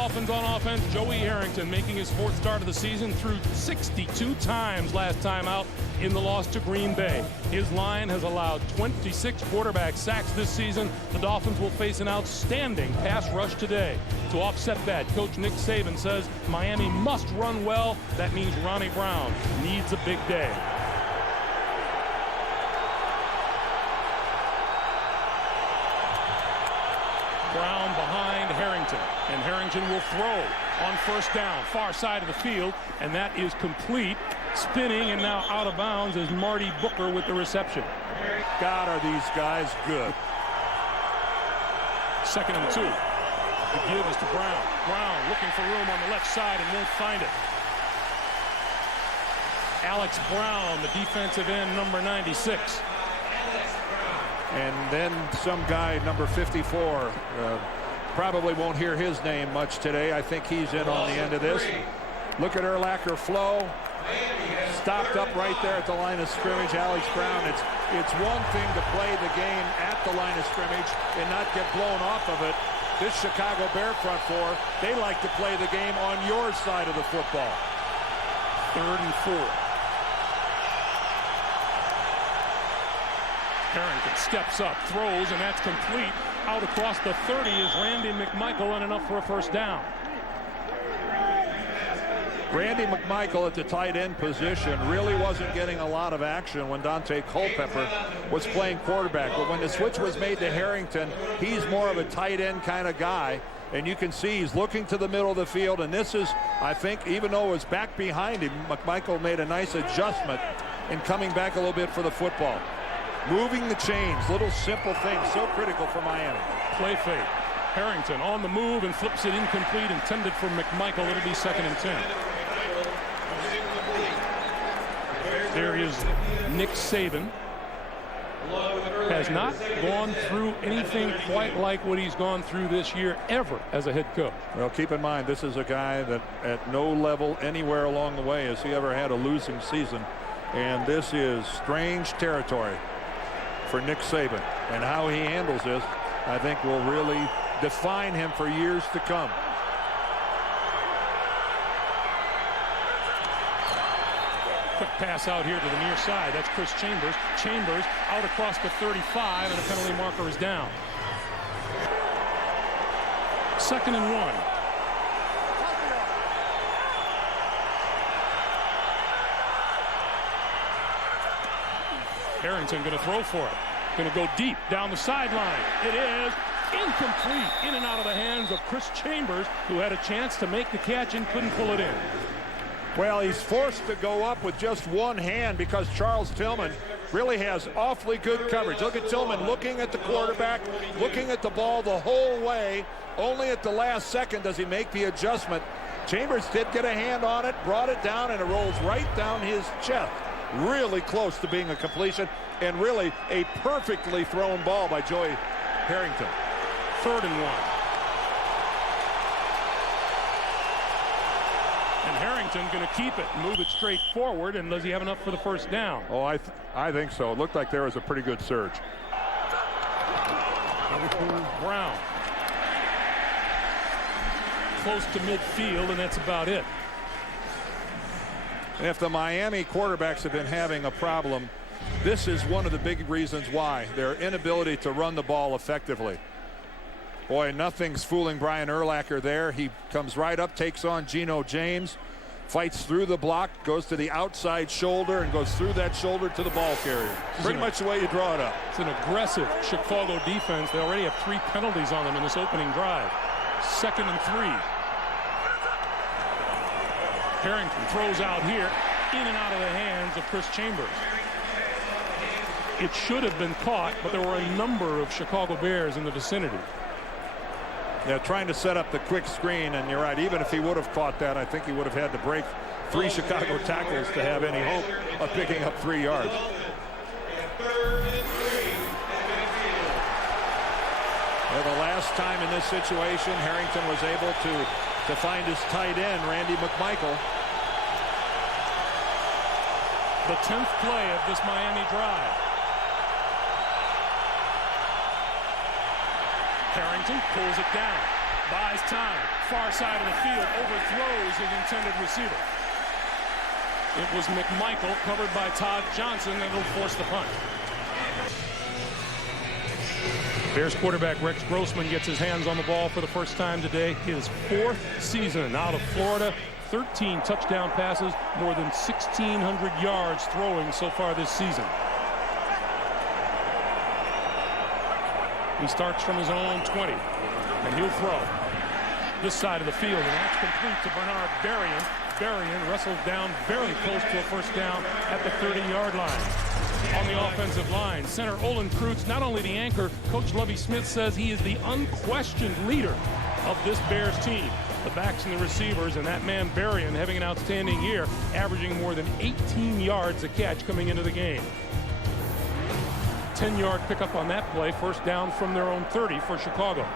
Dolphins on offense, Joey Harrington making his 4th start of the season, threw 62 times last time out in the loss to Green Bay. His line has allowed 26 quarterback sacks this season. The Dolphins will face an outstanding pass rush today. To offset that, Coach Nick Saban says Miami must run well. That means Ronnie Brown needs a big day. Brown behind Harrington, and Harrington will throw on 1st down, far side of the field, and that is complete. Spinning and now out of bounds is Marty Booker with the reception. God, are these guys good. 2nd and 2. The give is to Brown. Brown looking for room on the left side and won't find it. Alex Brown, the defensive end, number 96. And then some guy, number 54, probably won't hear his name much today. I think he's in on the end of this. Look at Urlacher flow. Stopped up right there at the line of scrimmage. Alex Brown, it's one thing to play the game at the line of scrimmage and not get blown off of it. This Chicago Bear front four, they like to play the game on your side of the football. 3rd and 4. Harrington steps up, throws, and that's complete. Out across the 30 is Randy McMichael, and enough for a 1st down. Randy McMichael at the tight end position really wasn't getting a lot of action when Dante Culpepper was playing quarterback. But when the switch was made to Harrington, he's more of a tight end kind of guy. And you can see he's looking to the middle of the field. And this is, I think, even though it was back behind him, McMichael made a nice adjustment in coming back a little bit for the football. Moving the chains, little simple things, so critical for Miami. Play fake. Harrington on the move and flips it incomplete, intended for McMichael. It'll be 2nd and 10. There is Nick Saban. Has not gone through anything quite like what he's gone through this year ever as a head coach. Well, keep in mind, this is a guy that at no level anywhere along the way has he ever had a losing season. And this is strange territory for Nick Saban. And how he handles this, I think, will really define him for years to come. Quick pass out here to the near side. That's Chris Chambers. Chambers out across the 35, and a penalty marker is down. 2nd and 1. Harrington going to throw for it. Going to go deep down the sideline. It is incomplete. In and out of the hands of Chris Chambers, who had a chance to make the catch and couldn't pull it in. Well, he's forced to go up with just one hand because Charles Tillman really has awfully good coverage. Look at Tillman looking at the quarterback, looking at the ball the whole way. Only at the last second does he make the adjustment. Chambers did get a hand on it, brought it down, and it rolls right down his chest. Really close to being a completion, and really a perfectly thrown ball by Joey Harrington. 3rd and 1. And Harrington going to keep it, move it straight forward, and does he have enough for the 1st down? Oh, I think so. It looked like there was a pretty good surge. Brown. Close to midfield, and that's about it. And if the Miami quarterbacks have been having a problem, this is one of the big reasons why. Their inability to run the ball effectively. Boy, nothing's fooling Brian Urlacher there. He comes right up, takes on Geno James, fights through the block, goes to the outside shoulder, and goes through that shoulder to the ball carrier. Pretty much the way you draw it up. It's an aggressive Chicago defense. They already have 3 penalties on them in this opening drive. 2nd and 3. Harrington throws out here, in and out of the hands of Chris Chambers. It should have been caught, but there were a number of Chicago Bears in the vicinity. Yeah, trying to set up the quick screen, and you're right, even if he would have caught that, I think he would have had to break 3 Chicago tackles to have any hope of picking up 3 yards. Well, the last time in this situation, Harrington was able to find his tight end, Randy McMichael. The 10th play of this Miami drive. Harrington pulls it down. Buys time. Far side of the field. Overthrows his intended receiver. It was McMichael, covered by Todd Johnson, and it'll force the punt. Bears quarterback Rex Grossman gets his hands on the ball for the first time today. His 4th season out of Florida. 13 touchdown passes, more than 1,600 yards throwing so far this season. He starts from his own 20, and he'll throw. This side of the field, and that's complete to Bernard Berrien. Berrien wrestles down very close to a first down at the 30-yard line. On the offensive line, center Olin Kreutz, not only the anchor, Coach Lovie Smith says he is the unquestioned leader of this Bears team. The backs and the receivers, and that man Berrien having an outstanding year, averaging more than 18 yards a catch coming into the game. 10-yard pickup on that play, first down from their own 30 for Chicago.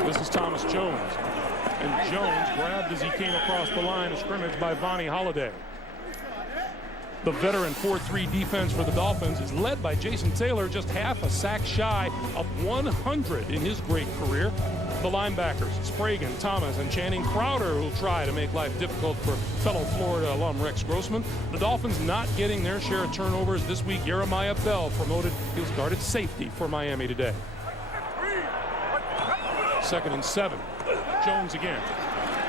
This is Thomas Jones, and Jones grabbed as he came across the line of scrimmage by Vonnie Holliday. The veteran 4-3 defense for the Dolphins is led by Jason Taylor, just half a sack shy of 100 in his great career. The linebackers, Spragan, Thomas, and Channing Crowder, will try to make life difficult for fellow Florida alum Rex Grossman. The Dolphins not getting their share of turnovers this week. Jeremiah Bell promoted. He'll start at safety for Miami today. 2nd and 7. Jones again.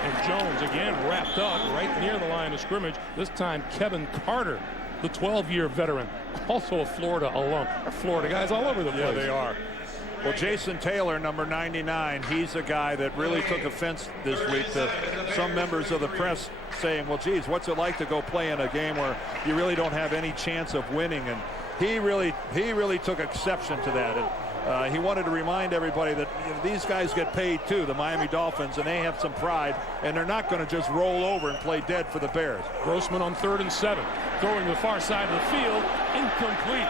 And Jones again wrapped up right near the line of scrimmage. This time Kevin Carter, the 12-year veteran, also a Florida alum. Florida guys all over the place. Yeah, they are. Well, Jason Taylor, number 99, he's a guy that really took offense this week to some members of the press saying, well, geez, what's it like to go play in a game where you really don't have any chance of winning? And he really took exception to that. And he wanted to remind everybody that these guys get paid too, the Miami Dolphins, and they have some pride, and they're not going to just roll over and play dead for the Bears. Grossman on 3rd and 7, throwing to the far side of the field, incomplete.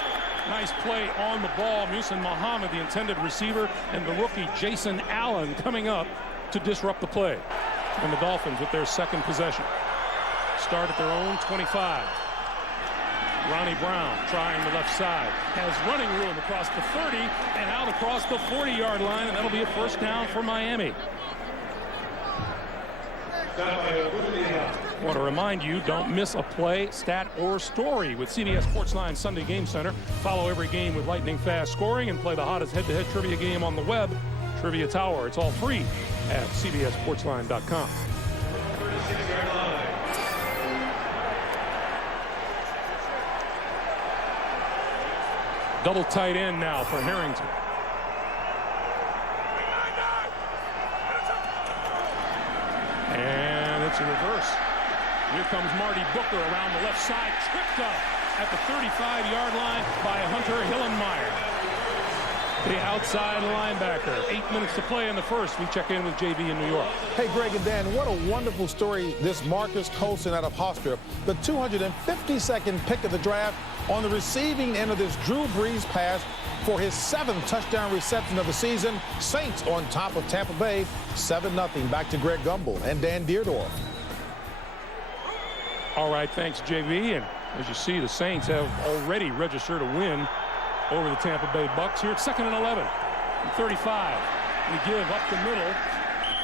Nice play on the ball. Muhsin Muhammad, the intended receiver, and the rookie Jason Allen coming up to disrupt the play. And the Dolphins with their 2nd possession. Start at their own 25. Ronnie Brown trying the left side. Has running room across the 30 and out across the 40-yard line, and that'll be a first down for Miami. I want to remind you, don't miss a play, stat, or story with CBS Sportsline Sunday Game Center. Follow every game with lightning-fast scoring and play the hottest head-to-head trivia game on the web, Trivia Tower. It's all free at cbssportsline.com. Double tight end now for Harrington. And it's a reverse. Here comes Marty Booker around the left side, tripped up at the 35-yard line by Hunter Hillenmeyer, the outside linebacker. 8 minutes to play in the first. We check in with JV in New York. Hey, Greg and Dan, what a wonderful story this Marcus Colson out of Hofstra, the 252nd pick of the draft, on the receiving end of this Drew Brees pass for his 7th touchdown reception of the season. Saints on top of Tampa Bay, 7-0. Back to Greg Gumbel and Dan Deerdorf. All right, thanks, JV. And as you see, the Saints have already registered a win over the Tampa Bay Bucks. Here at 2nd and 11 and 35. We give up the middle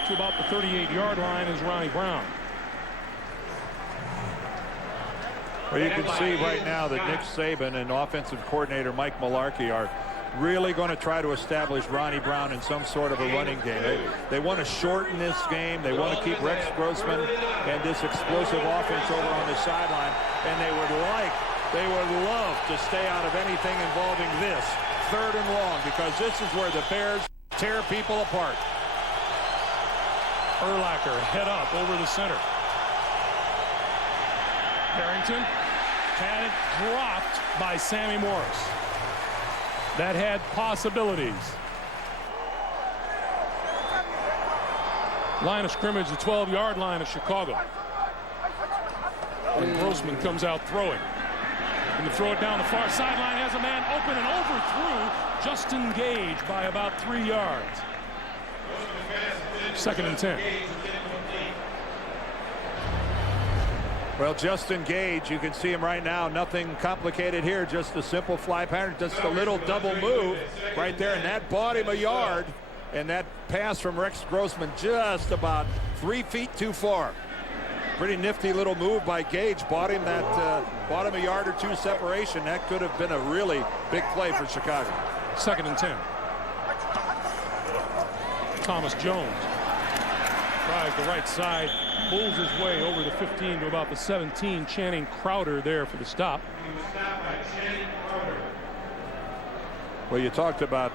to about the 38-yard line is Ronnie Brown. Well, you can see right now that Nick Saban and offensive coordinator Mike Mularkey are really going to try to establish Ronnie Brown in some sort of a running game. They want to shorten this game. They want to keep Rex Grossman and this explosive offense over on the sideline, and they would love to stay out of anything involving this 3rd and long, because this is where the Bears tear people apart. Urlacher head up over the center. Harrington had it dropped by Sammy Morris. That had possibilities. Line of scrimmage, the 12-yard line of Chicago. And Grossman comes out throwing. And to throw it down the far sideline, has a man open and overthrew Justin Gage by about 3 yards. 2nd and 10. Well, Justin Gage, you can see him right now. Nothing complicated here. Just a simple fly pattern. Just a little double move right there. And that bought him a yard. And that pass from Rex Grossman just about 3 feet too far. Pretty nifty little move by Gage. Bought him a yard or two separation. That could have been a really big play for Chicago. 2nd and 10. Thomas Jones tries the right side, pulls his way over the 15 to about the 17. Channing Crowder there for the stop. Well, you talked about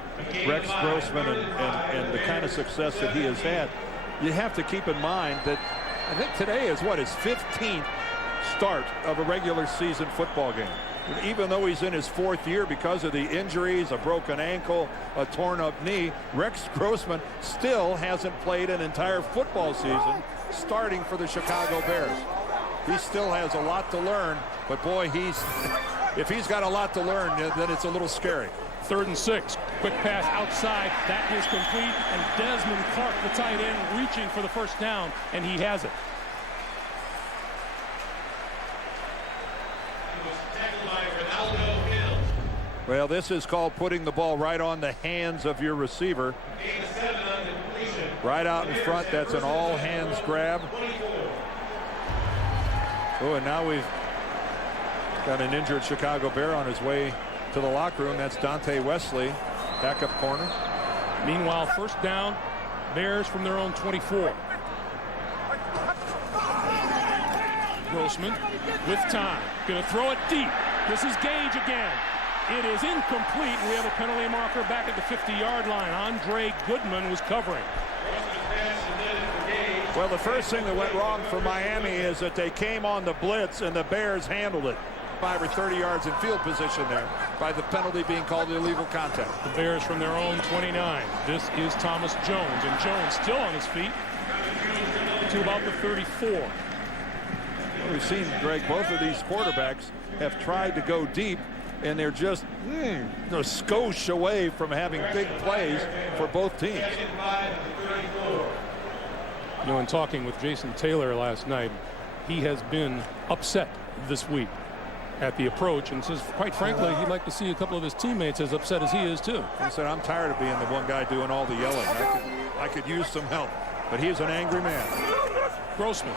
Rex Grossman and the kind of success that he has had. You have to keep in mind that I think today is his 15th start of a regular season football game. Even though he's in his 4th year because of the injuries, a broken ankle, a torn up knee, Rex Grossman still hasn't played an entire football season starting for the Chicago Bears. He still has a lot to learn, but boy, if he's got a lot to learn, then it's a little scary. 3rd and 6. Quick pass outside. That is complete. And Desmond Clark, the tight end, reaching for the first down, and he has it. Well, this is called putting the ball right on the hands of your receiver. Right out in front. That's an all-hands grab. Oh, and now we've got an injured Chicago Bear on his way to the locker room. That's Dante Wesley, backup corner. Meanwhile, first down, Bears from their own 24. Grossman with time. Going to throw it deep. This is Gage again. It is incomplete. We have a penalty marker back at the 50-yard line. Andre Goodman was covering. Well, the first thing that went wrong for Miami is that they came on the blitz and the Bears handled it. 5 or 30 yards in field position there by the penalty being called illegal contact. The Bears from their own 29. This is Thomas Jones, and Jones still on his feet to about the 34. Well, we've seen, Greg, both of these quarterbacks have tried to go deep, and they're just a skosh away from having big plays for both teams. You know, in talking with Jason Taylor last night, he has been upset this week at the approach and says, quite frankly, he'd like to see a couple of his teammates as upset as he is too. He said, I'm tired of being the one guy doing all the yelling. I could use some help, but he's an angry man. Grossman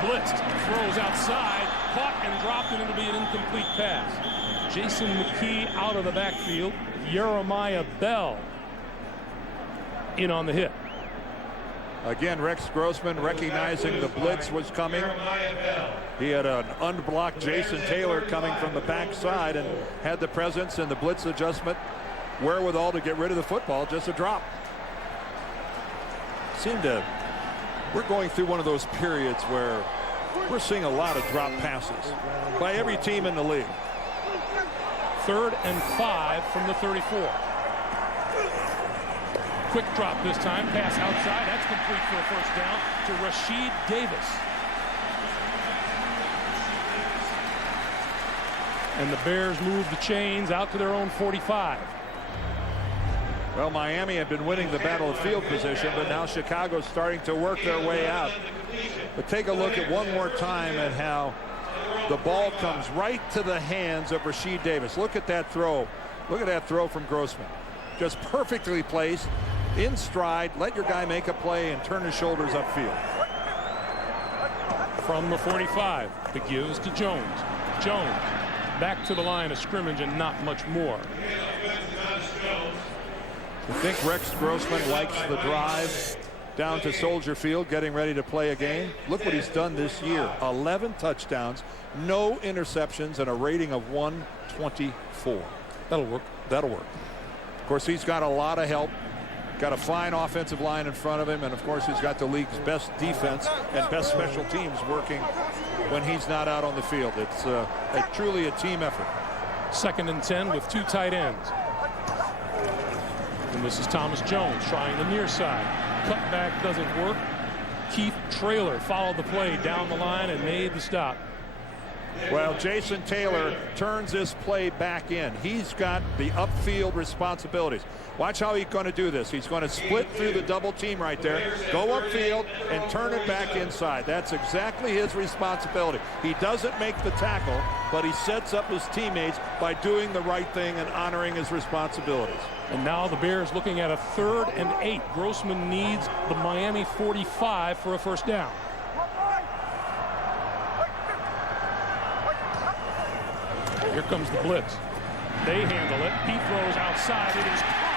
blitzed, throws outside, caught and dropped, and it'll be an incomplete pass. Jason McKee out of the backfield. Jeremiah Bell in on the hit. Again, Rex Grossman recognizing the blitz was coming. He had an unblocked Jason Taylor coming from the backside and had the presence and the blitz adjustment wherewithal to get rid of the football. Just a drop. We're going through one of those periods where we're seeing a lot of drop passes by every team in the league. 3rd and 5 from the 34. Quick drop this time. Pass outside. That's complete for a first down to Rashid Davis. And the Bears move the chains out to their own 45. Well, Miami had been winning the battle of field position, but now Chicago's starting to work their way out. But take a look at one more time at how the ball comes right to the hands of Rashid Davis. Look at that throw. Look at that throw from Grossman. Just perfectly placed, in stride. Let your guy make a play and turn his shoulders upfield. From the 45, the gives to Jones. Jones back to the line of scrimmage and not much more. I think Rex Grossman likes the drive down to Soldier Field, getting ready to play a game. Look what he's done this year. 11 touchdowns, no interceptions, and a rating of 124. That'll work. That'll work. Of course, he's got a lot of help. Got a fine offensive line in front of him, and of course he's got the league's best defense and best special teams working when he's not out on the field. It's truly a team effort. 2nd and 10 with 2 tight ends. And this is Thomas Jones trying the near side. Cutback doesn't work. Keith Traylor followed the play down the line and made the stop. Well, Jason Taylor turns this play back in. He's got the upfield responsibilities. Watch how he's going to do this. He's going to split through the double team right there, go upfield, and turn it back inside. That's exactly his responsibility. He doesn't make the tackle, but he sets up his teammates by doing the right thing and honoring his responsibilities. And now the Bears looking at a 3rd and 8. Grossman needs the Miami 45 for a first down. Here comes the blitz. They handle it. He throws outside. It is caught.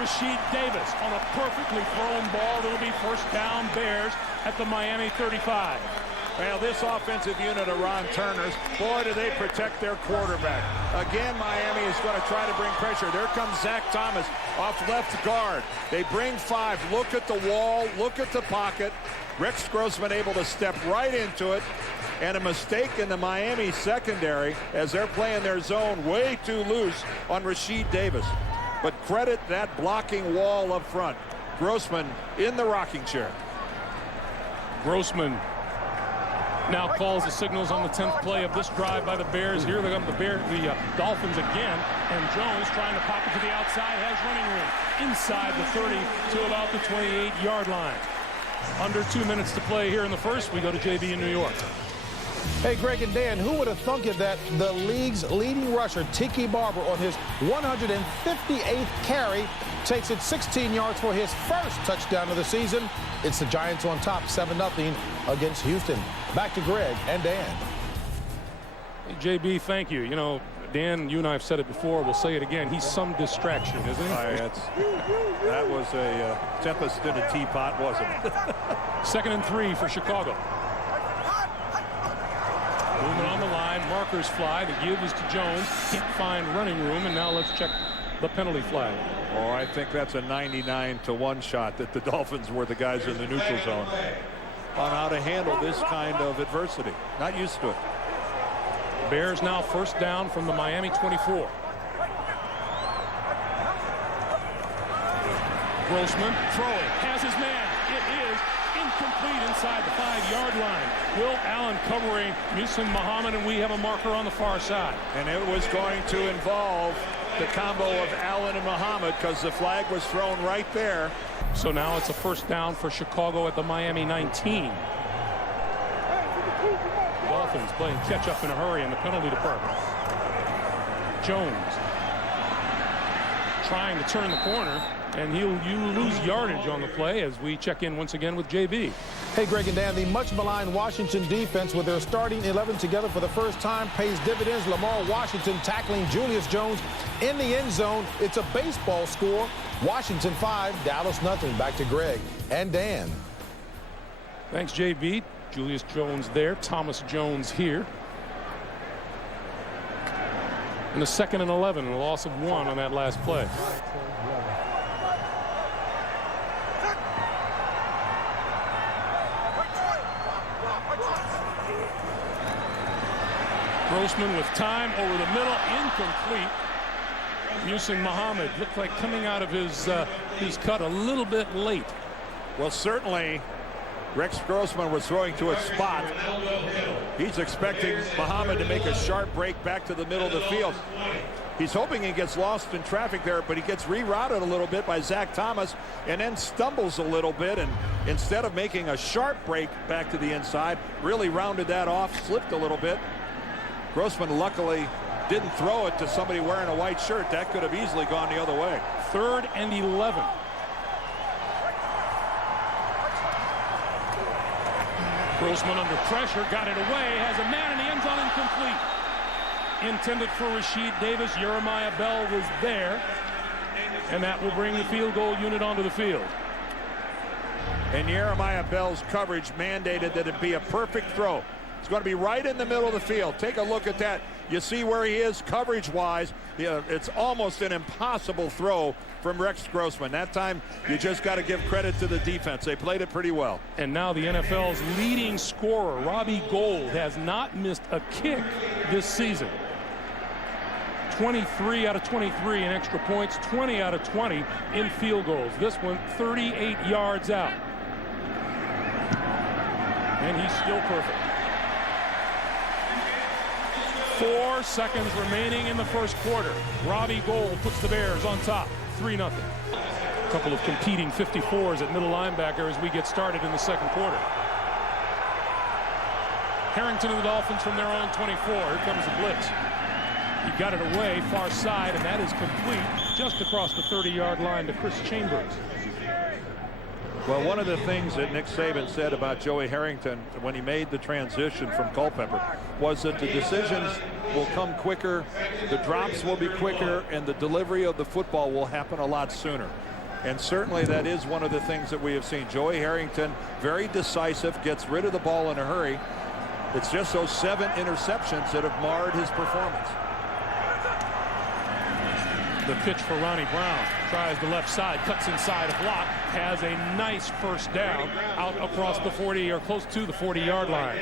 Rashid Davis on a perfectly thrown ball. It'll be first down Bears at the Miami 35. Well, this offensive unit of Ron Turner's, boy, do they protect their quarterback. Again, Miami is going to try to bring pressure. There comes Zach Thomas off left guard. They bring 5. Look at the wall. Look at the pocket. Rex Grossman able to step right into it. And a mistake in the Miami secondary as they're playing their zone way too loose on Rashid Davis. But credit that blocking wall up front. Grossman in the rocking chair. Grossman now calls the signals on the 10th play of this drive by the Bears. Here they come, the Dolphins again. And Jones trying to pop it to the outside, has running room inside the 30 to about the 28-yard line. Under 2 minutes to play here in the first. We go to JB in New York. Hey, Greg and Dan, who would have thunk it that the league's leading rusher, Tiki Barber, on his 158th carry, takes it 16 yards for his first touchdown of the season. It's the Giants on top, 7-0 against Houston. Back to Greg and Dan. Hey, JB, thank you. You know, Dan, you and I have said it before. We'll say it again. He's some distraction, isn't he? That was a tempest in a teapot, wasn't it? 2nd and 3 for Chicago. Movement on the line, markers fly. The give is to Jones. Can't find running room, and now let's check the penalty flag. Oh, I think that's a 99-to-1 shot that the Dolphins were the guys in the neutral zone on how to handle this kind of adversity. Not used to it. Bears now first down from the Miami 24. Grossman throwing, has his man. It is incomplete inside the 5-yard line. Will Allen covering Muhsin Muhammad, and we have a marker on the far side. And it was going to involve the combo of Allen and Muhammad because the flag was thrown right there. So now it's a first down for Chicago at the Miami 19. Dolphins playing catch up in a hurry in the penalty department. Jones trying to turn the corner, and you lose yardage on the play as we check in once again with JB. Hey, Greg and Dan, the much-maligned Washington defense with their starting 11 together for the first time pays dividends. Lamar Washington tackling Julius Jones in the end zone. It's a baseball score. Washington 5, Dallas nothing. Back to Greg and Dan. Thanks, JB. Julius Jones there. Thomas Jones here. And a 2nd and 11, a loss of 1 on that last play. Grossman with time over the middle, incomplete. Muhsin Muhammad looked like coming out of his cut a little bit late. Well, certainly Rex Grossman was throwing to a spot. He's expecting Muhammad to make a sharp break back to the middle of the field. He's hoping he gets lost in traffic there, but he gets rerouted a little bit by Zach Thomas and then stumbles a little bit, and instead of making a sharp break back to the inside, really rounded that off, slipped a little bit. Grossman luckily didn't throw it to somebody wearing a white shirt. That could have easily gone the other way. 3rd and 11. Grossman under pressure, got it away, has a man in the end zone, incomplete. Intended for Rashid Davis. Jeremiah Bell was there, and that will bring the field goal unit onto the field. And Jeremiah Bell's coverage mandated that it be a perfect throw. It's going to be right in the middle of the field. Take a look at that. You see where he is coverage-wise. It's almost an impossible throw from Rex Grossman. That time, you just got to give credit to the defense. They played it pretty well. And now the NFL's leading scorer, Robbie Gould, has not missed a kick this season. 23 out of 23 in extra points, 20 out of 20 in field goals. This one 38 yards out. And he's still perfect. 4 seconds remaining in the first quarter. Robbie Gould puts the Bears on top, 3-0. A couple of competing 54s at middle linebacker as we get started in the second quarter. Harrington and the Dolphins from their own 24. Here comes the blitz. He got it away, far side, and that is complete just across the 30-yard line to Chris Chambers. Well, one of the things that Nick Saban said about Joey Harrington when he made the transition from Culpepper was that the decisions will come quicker, the drops will be quicker, and the delivery of the football will happen a lot sooner. And certainly that is one of the things that we have seen. Joey Harrington, very decisive, gets rid of the ball in a hurry. It's just those 7 interceptions that have marred his performance. The pitch for Ronnie Brown. Tries the left side, cuts inside a block, has a nice first down out across the 40 or close to the 40-yard line.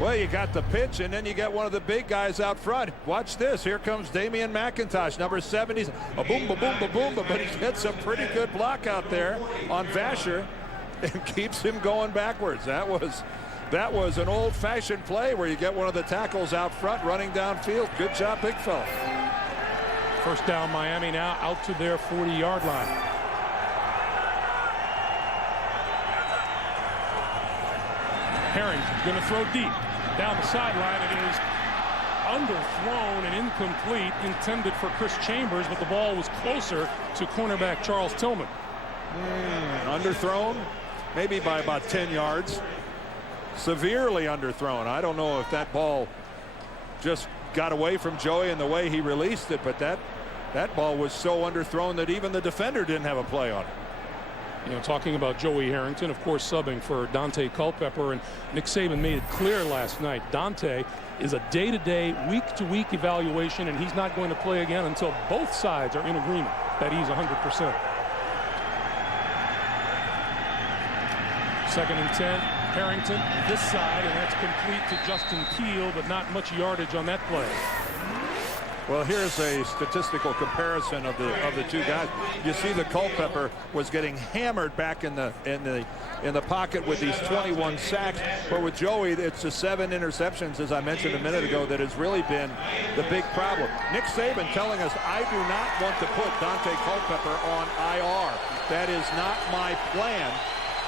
Well, you got the pitch, and then you got one of the big guys out front. Watch this. Here comes Damian McIntosh, number 70. A boom, ba boom, ba boom, but he hits a pretty good block out there on Vasher and keeps him going backwards. That was an old-fashioned play where you get one of the tackles out front running downfield. Good job, big fella. First down, Miami now out to their 40-yard line. Harrington's going to throw deep. Down the sideline, it is underthrown and incomplete, intended for Chris Chambers, but the ball was closer to cornerback Charles Tillman. Underthrown, maybe by about 10 yards. Severely underthrown. I don't know if that ball just got away from Joey in the way he released it, but that ball was so underthrown that even the defender didn't have a play on it. You know, talking about Joey Harrington, of course, subbing for Dante Culpepper, and Nick Saban made it clear last night, Dante is a day-to-day, week-to-week evaluation, and he's not going to play again until both sides are in agreement that he's 100%. 2nd and 10. Harrington this side, and that's complete to Justin Peel, but not much yardage on that play. Well, here's a statistical comparison of the two guys. You see the Culpepper was getting hammered back in the pocket with these 21 sacks, but with Joey, it's the 7 interceptions, as I mentioned a minute ago, that has really been the big problem. Nick Saban telling us, I do not want to put Dante Culpepper on IR. That is not my plan.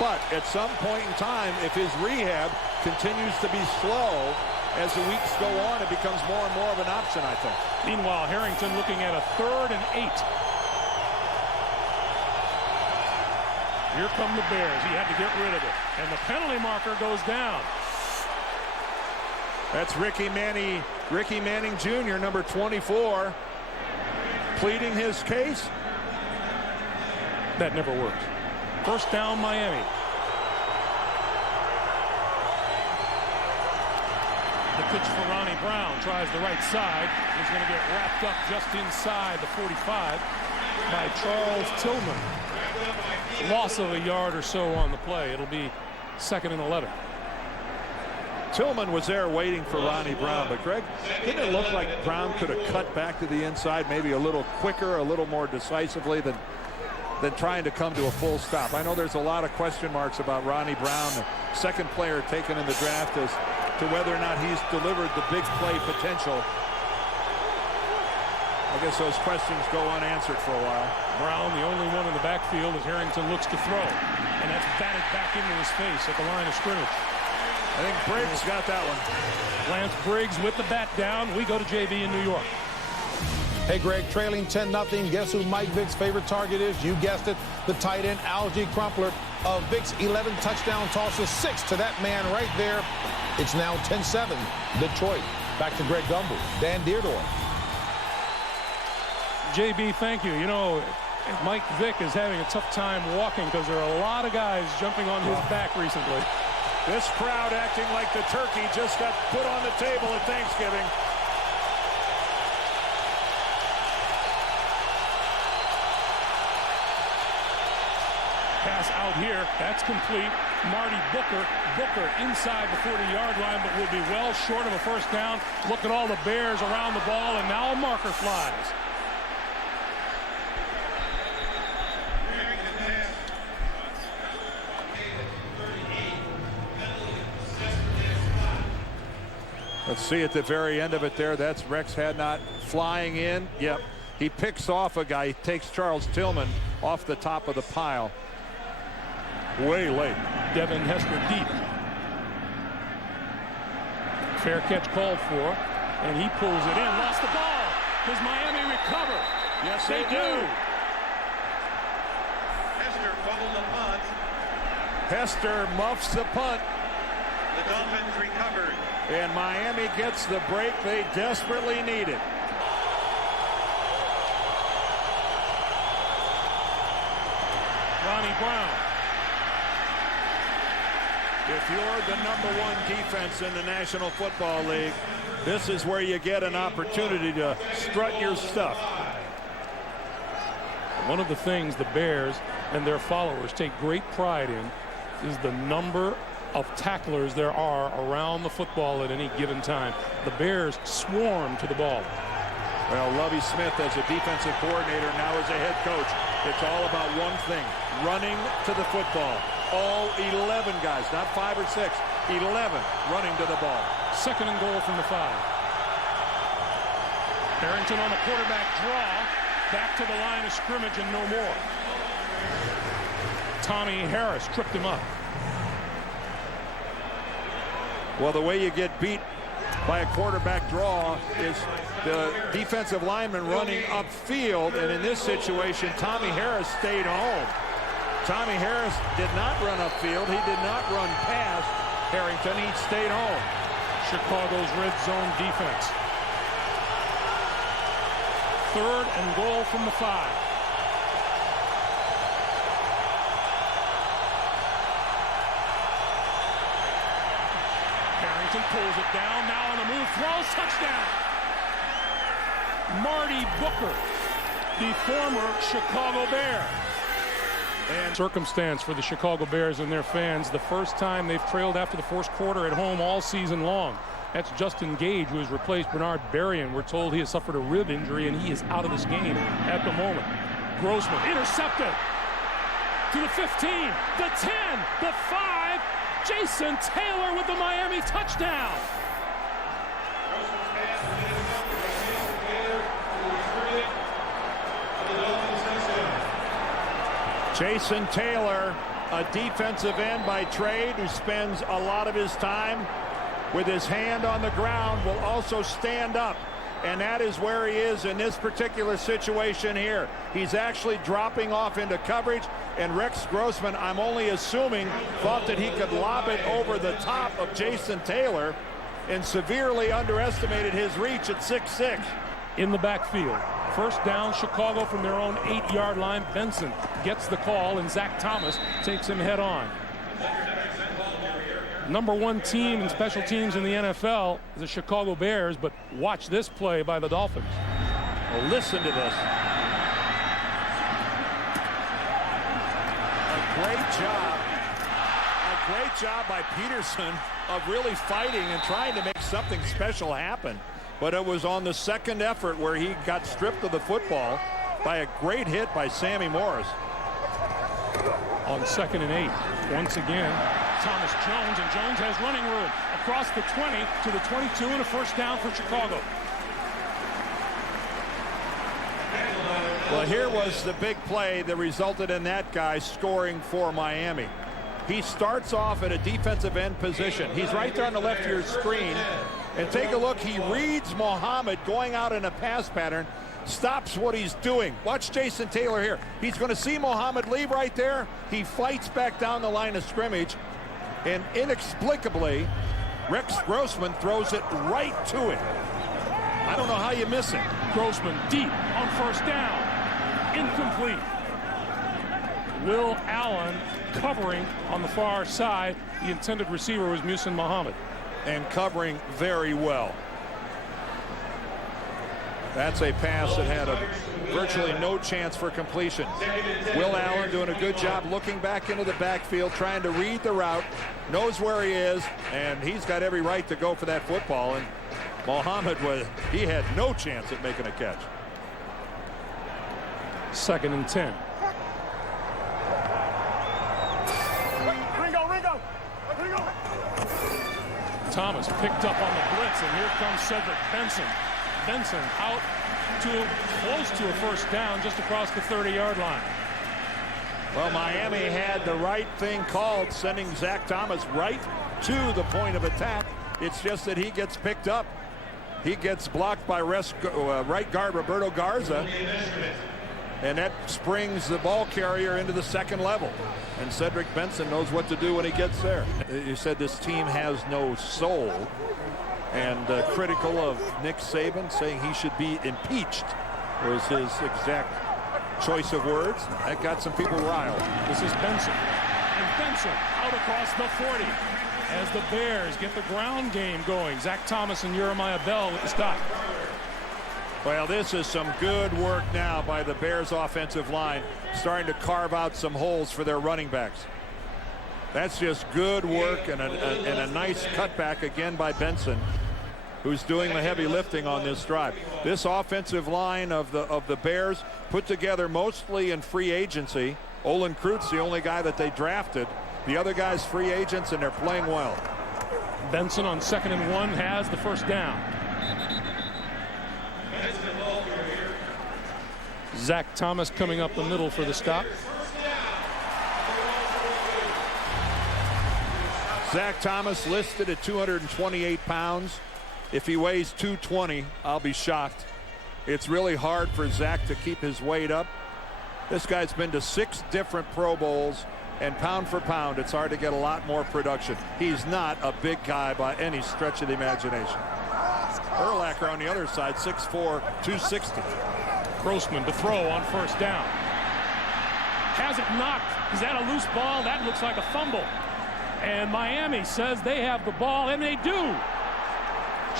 But at some point in time, if his rehab continues to be slow, as the weeks go on, it becomes more and more of an option, I think. Meanwhile, Harrington looking at a 3rd and 8. Here come the Bears. He had to get rid of it. And the penalty marker goes down. That's Ricky Manning Jr., number 24, pleading his case. That never works. First down, Miami. The pitch for Ronnie Brown. Tries the right side. He's going to get wrapped up just inside the 45 by Charles Tillman. Loss of a yard or so on the play. It'll be 2nd and 11. Tillman was there waiting for Ronnie Brown, but Greg, didn't it look like Brown could have cut back to the inside maybe a little quicker, a little more decisively than trying to come to a full stop? I know there's a lot of question marks about Ronnie Brown, the 2nd player taken in the draft, as to whether or not he's delivered the big play potential. I guess those questions go unanswered for a while. Brown, the only one in the backfield as Harrington looks to throw. And that's batted back into his face at the line of scrimmage. I think Briggs got that one. Lance Briggs with the bat down. We go to JB in New York. Hey, Greg, trailing 10-0. Guess who Mike Vick's favorite target is? You guessed it, the tight end, Algie Crumpler. Of Vick's 11 touchdown tosses, 6 to that man right there. It's now 10-7, Detroit. Back to Greg Gumbel, Dan Deerdorf. JB, thank you. You know, Mike Vick is having a tough time walking because there are a lot of guys jumping on his back recently. This crowd acting like the turkey just got put on the table at Thanksgiving. Pass out here. That's complete. Marty Booker inside the 40-yard line, but will be well short of a first down. Look at all the Bears around the ball, and now a marker flies. Let's see at the very end of it there. That's Rex Hadnot flying in. Yep. He picks off a guy. He takes Charles Tillman off the top of the pile. Way late. Devin Hester deep. Fair catch called for, and he pulls it in. Lost the ball. Does Miami recover? Yes, they do. Hester fumbled the punt. Hester muffs the punt. The Dolphins recovered. And Miami gets the break they desperately needed. Ronnie Brown. If you're the #1 defense in the National Football League, this is where you get an opportunity to strut your stuff. One of the things the Bears and their followers take great pride in is the number of tacklers there are around the football at any given time. The Bears swarm to the ball. Well, Lovie Smith as a defensive coordinator, now as a head coach, it's all about one thing: running to the football. All 11 guys, not 5 or 6, 11 running to the ball. 2nd and goal from the 5. Harrington on the quarterback draw, back to the line of scrimmage and no more. Tommy Harris tripped him up. Well, the way you get beat by a quarterback draw is the defensive lineman running upfield, and in this situation, Tommy Harris stayed home. Tommy Harris did not run upfield. He did not run past Harrington. He stayed home. Chicago's red zone defense. 3rd and goal from the 5. Harrington pulls it down. Now on the move. Throws. Touchdown. Marty Booker, the former Chicago Bear. And circumstance for the Chicago Bears and their fans. The first time they've trailed after the first quarter at home all season long. That's Justin Gage, who has replaced Bernard Berrien. We're told he has suffered a rib injury and he is out of this game at the moment. Grossman intercepted to the 15, the 10, the 5. Jason Taylor with the Miami touchdown. Jason Taylor, a defensive end by trade who spends a lot of his time with his hand on the ground, will also stand up. And that is where he is in this particular situation here. He's actually dropping off into coverage, and Rex Grossman, I'm only assuming, thought that he could lob it over the top of Jason Taylor and severely underestimated his reach at 6'6". In the backfield. First down, Chicago from their own 8-yard line. Benson gets the call, and Zach Thomas takes him head on. #1 team in special teams in the NFL is the Chicago Bears, but watch this play by the Dolphins. Well, listen to this. A great job by Peterson of really fighting and trying to make something special happen. But it was on the second effort where he got stripped of the football by a great hit by Sammy Morris. On 2nd and 8, once again, Thomas Jones, and Jones has running room across the 20 to the 22, and a first down for Chicago. Well, here was the big play that resulted in that guy scoring for Miami. He starts off at a defensive end position. He's right there on the left of your screen. And take a look. He reads Muhammad going out in a pass pattern, stops what he's doing. Watch Jason Taylor here. He's going to see Muhammad leave right there. He fights back down the line of scrimmage, and inexplicably, Rex Grossman throws it right to him. I don't know how you miss it. Grossman deep on first down. Incomplete. Will Allen covering on the far side. The intended receiver was Muhsin Muhammad. And covering very well. That's a pass that had virtually no chance for completion. Will Allen doing a good job looking back into the backfield, trying to read the route, knows where he is, and he's got every right to go for that football. And Muhammad, he had no chance at making a catch. 2nd and 10. Thomas picked up on the blitz, and here comes Cedric Benson. Benson out to close to a first down just across the 30-yard line. Well, Miami had the right thing called, sending Zach Thomas right to the point of attack. It's just that he gets picked up. He gets blocked by right guard Roberto Garza, and that springs the ball carrier into the second level. And Cedric Benson knows what to do when he gets there. You said this team has no soul, and critical of Nick Saban, saying he should be impeached was his exact choice of words. That got some people riled. This is Benson, and Benson out across the 40 as the Bears get the ground game going. Zach Thomas and Jeremiah Bell with the stop. Well, this is some good work now by the Bears offensive line, starting to carve out some holes for their running backs. That's just good work, and a nice cutback again by Benson, who's doing the heavy lifting on this drive. This offensive line of the Bears, put together mostly in free agency. Olin Kreutz, the only guy that they drafted. The other guys free agents, and they're playing well. Benson on 2nd and 1 has the first down. Zach Thomas coming up the middle for the stop. Zach Thomas listed at 228 pounds. If he weighs 220, I'll be shocked. It's really hard for Zach to keep his weight up. This guy's been to 6 different Pro Bowls, and pound for pound, it's hard to get a lot more production. He's not a big guy by any stretch of the imagination. Urlacher on the other side, 6'4", 260. Grossman to throw on first down. Has it knocked. Is that a loose ball? That looks like a fumble. And Miami says they have the ball, and they do.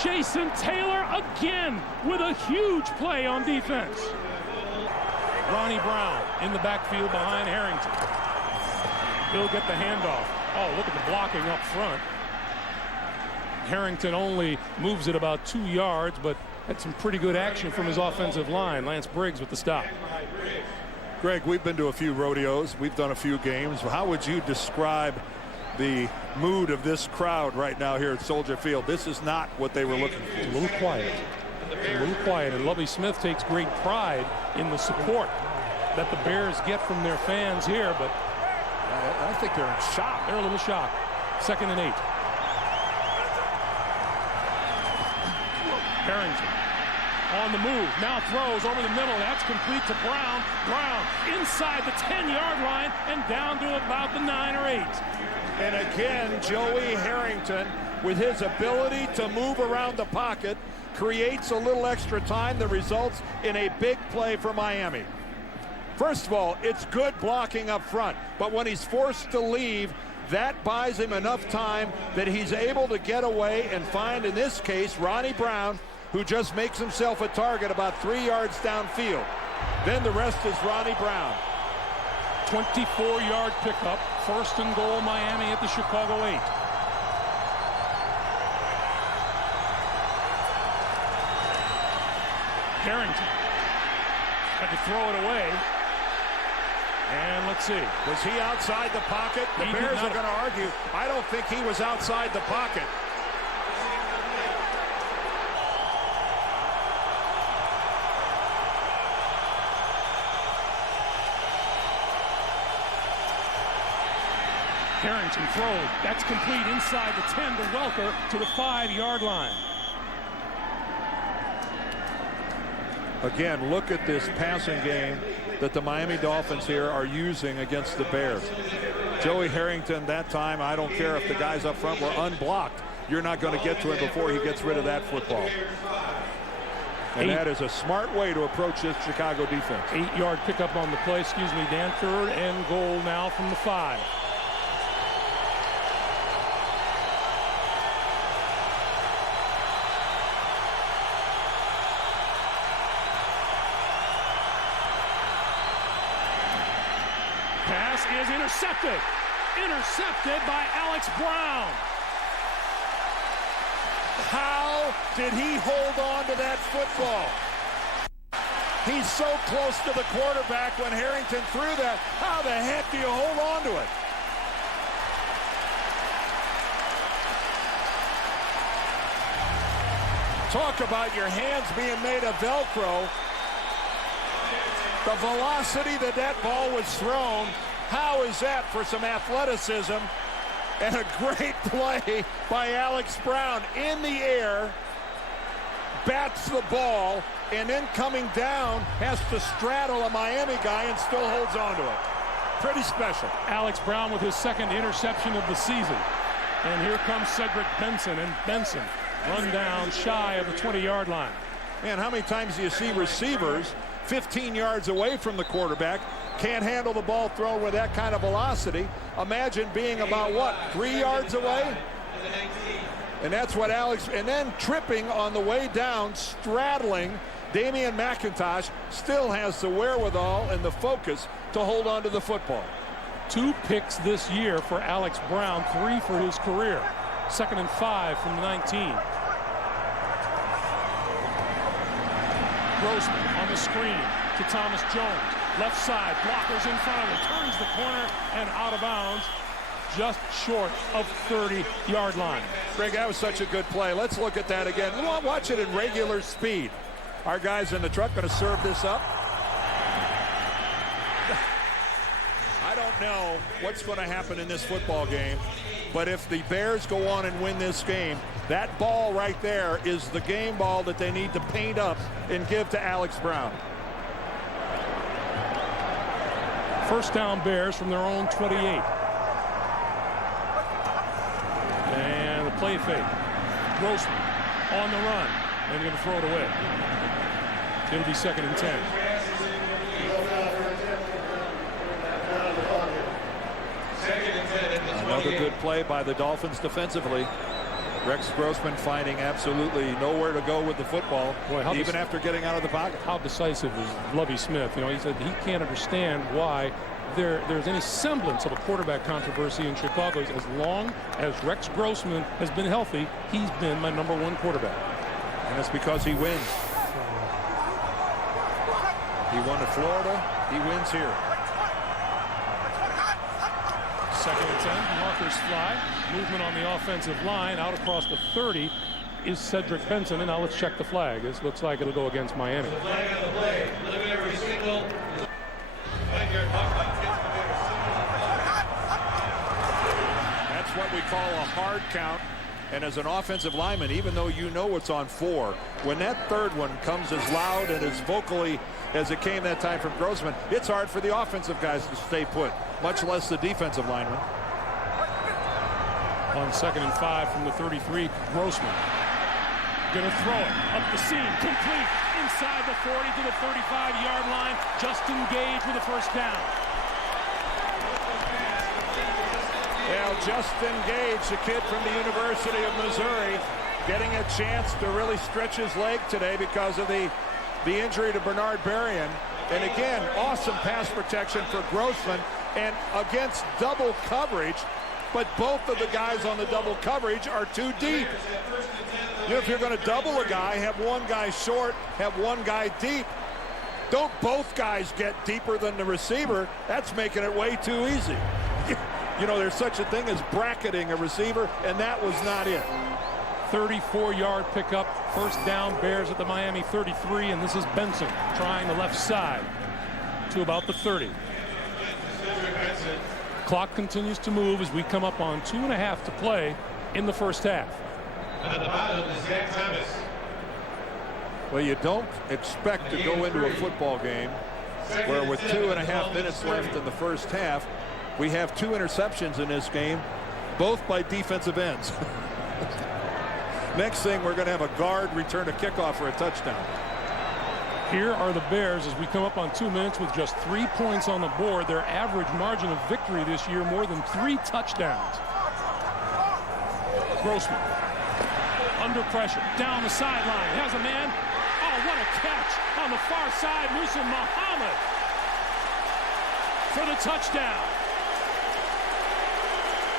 Jason Taylor again with a huge play on defense. Ronnie Brown in the backfield behind Harrington. He'll get the handoff. Oh, look at the blocking up front. Harrington only moves it about 2 yards, but had some pretty good action from his offensive line. Lance Briggs with the stop. Greg, we've been to a few rodeos. We've done a few games. How would you describe the mood of this crowd right now here at Soldier Field? This is not what they were looking for. It's a little quiet. A little quiet, and Lovie Smith takes great pride in the support that the Bears get from their fans here, but I think they're in shock. They're a little shocked. 2nd and 8. Harrington on the move, now throws over the middle. That's complete to Brown. Brown inside the 10-yard line and down to about the 9 or 8. And again, Joey Harrington, with his ability to move around the pocket, creates a little extra time that results in a big play for Miami. First of all, it's good blocking up front, but when he's forced to leave, that buys him enough time that he's able to get away and find, in this case, Ronnie Brown, who just makes himself a target about 3 yards downfield. Then the rest is Ronnie Brown. 24-yard pickup, 1st and goal Miami at the Chicago 8. Harrington had to throw it away. And let's see. Was he outside the pocket? The Bears are going to argue. I don't think he was outside the pocket. Harrington throws. That's complete inside the 10 to Welker to the 5-yard line. Again, look at this passing game that the Miami Dolphins here are using against the Bears. Joey Harrington, that time, I don't care if the guys up front were unblocked. You're not going to get to him before he gets rid of that football. And that is a smart way to approach this Chicago defense. 8-yard pickup on the play, excuse me, Dan. 3rd and goal now from the 5. Pass is intercepted. Intercepted by Alex Brown. How did he hold on to that football? He's so close to the quarterback when Harrington threw that. How the heck do you hold on to it? Talk about your hands being made of Velcro. The velocity that ball was thrown, how is that for some athleticism? And a great play by Alex Brown in the air, bats the ball, and then coming down has to straddle a Miami guy and still holds on to it. Pretty special. Alex Brown with his second interception of the season. And here comes Cedric Benson, and Benson run down shy of the 20-yard line. Man, how many times do you see receivers 15 yards away from the quarterback can't handle the ball thrown with that kind of velocity? Imagine being about, what, 3 yards away? And that's what Alex, and then tripping on the way down, straddling. Damian McIntosh still has the wherewithal and the focus to hold on to the football. 2 picks this year for Alex Brown, 3 for his career. 2nd and 5 from the 19. Grossman on the screen to Thomas Jones. Left side, blockers in front of him, turns the corner and out of bounds, just short of 30-yard line. Greg, that was such a good play. Let's look at that again. We want to watch it in regular speed. Our guys in the truck going to serve this up. I don't know what's going to happen in this football game, but if the Bears go on and win this game, that ball right there is the game ball that they need to paint up and give to Alex Brown. First down Bears from their own 28. And the play fake. Grossman on the run. And they're going to throw it away. It'll be 2nd and 10. Another good play by the Dolphins defensively. Rex Grossman finding absolutely nowhere to go with the football, even after getting out of the pocket. How decisive is Lovie Smith? You know, he said he can't understand why there's any semblance of a quarterback controversy in Chicago. As long as Rex Grossman has been healthy, he's been my #1 quarterback. And it's because he wins. He won at Florida. He wins here. 2nd and 10. Markers fly. Movement on the offensive line. Out across the 30 is Cedric Benson. And now let's check the flag. This looks like it'll go against Miami. Flag on the play. Preliminary signal. That's what we call a hard count. And as an offensive lineman, even though you know it's on 4, when that third one comes as loud and as vocally as it came that time from Grossman, it's hard for the offensive guys to stay put, much less the defensive lineman. On 2nd and 5 from the 33, Grossman going to throw it up the seam, complete inside the 40 to the 35-yard line. Justin Gage with the first down. Well, Justin Gage, the kid from the University of Missouri, getting a chance to really stretch his leg today because of the injury to Bernard Berrien. And again, awesome pass protection for Grossman and against double coverage, but both of the guys on the double coverage are too deep. You know, if you're going to double a guy, have one guy short, have one guy deep. Don't both guys get deeper than the receiver. That's making it way too easy. You know, there's such a thing as bracketing a receiver, and that was not it. 34-yard pickup. First down, Bears at the Miami 33, and this is Benson trying the left side to about the 30. Clock continues to move as we come up on 2.5 to play in the first half. At the bottom is Zach Thomas. Well, you don't expect to go into a football game where with 2.5 minutes left in the first half, we have 2 interceptions in this game, both by defensive ends. Next thing, we're going to have a guard return a kickoff for a touchdown. Here are the Bears as we come up on 2 minutes with just 3 points on the board. Their average margin of victory this year, more than 3 touchdowns. Grossman under pressure, down the sideline, has a man. Oh, what a catch on the far side. Musa Muhammad for the touchdown.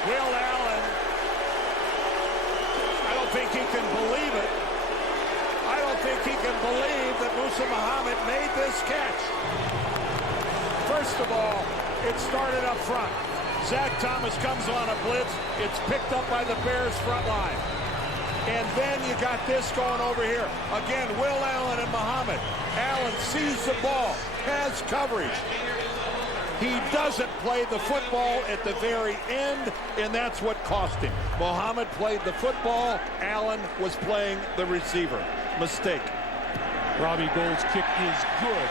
Will Allen, I don't think he can believe it. I don't think he can believe that Musa Muhammad made this catch. First of all, it started up front. Zach Thomas comes on a blitz. It's picked up by the Bears front line. And then you got this going over here. Again, Will Allen and Muhammad. Allen sees the ball, has coverage. He doesn't play the football at the very end, and that's what cost him. Muhammad played the football. Allen was playing the receiver. Mistake. Robbie Gould's kick is good.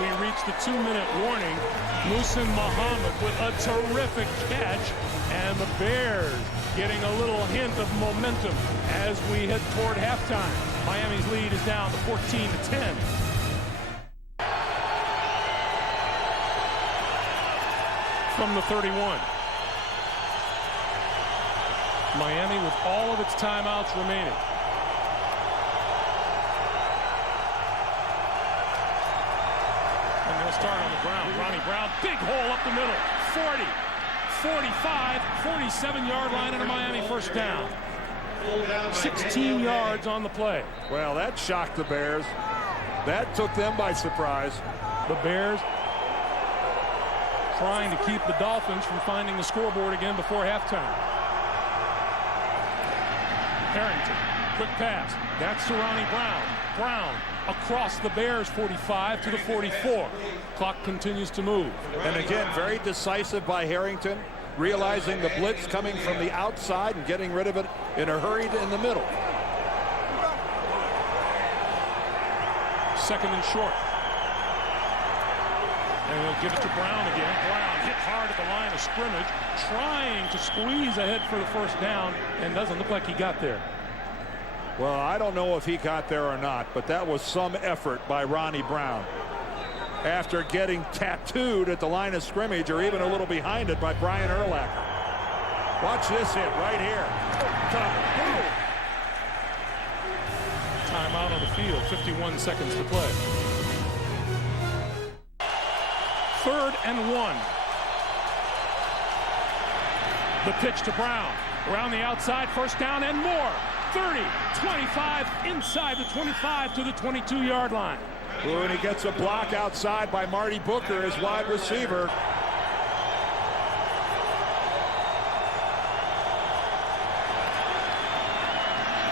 We reach the 2-minute warning. Muhsin Muhammad with a terrific catch, and the Bears getting a little hint of momentum as we head toward halftime. Miami's lead is down to 14-10. From the 31. Miami with all of its timeouts remaining. And they'll start on the ground. Ronnie Brown, big hole up the middle. 40, 45, 47-yard line and a Miami first down. 16 yards on the play. Well, that shocked the Bears. That took them by surprise. The Bears trying to keep the Dolphins from finding the scoreboard again before halftime. Harrington, quick pass. That's to Ronnie Brown. Brown across the Bears 45 to the 44. Clock continues to move. And again, very decisive by Harrington, realizing the blitz coming from the outside and getting rid of it in a hurry in the middle. Second and short. And they'll give it to Brown again. Brown hit hard at the line of scrimmage, trying to squeeze ahead for the first down, and doesn't look like he got there. Well, I don't know if he got there or not, but that was some effort by Ronnie Brown. After getting tattooed at the line of scrimmage, or even a little behind it, by Brian Urlacher. Watch this hit right here. Timeout on the field, 51 seconds to play. 3rd and 1. The pitch to Brown. Around the outside, first down and more. 30, 25, inside the 25 to the 22-yard line. Ooh, and he gets a block outside by Marty Booker, his wide receiver.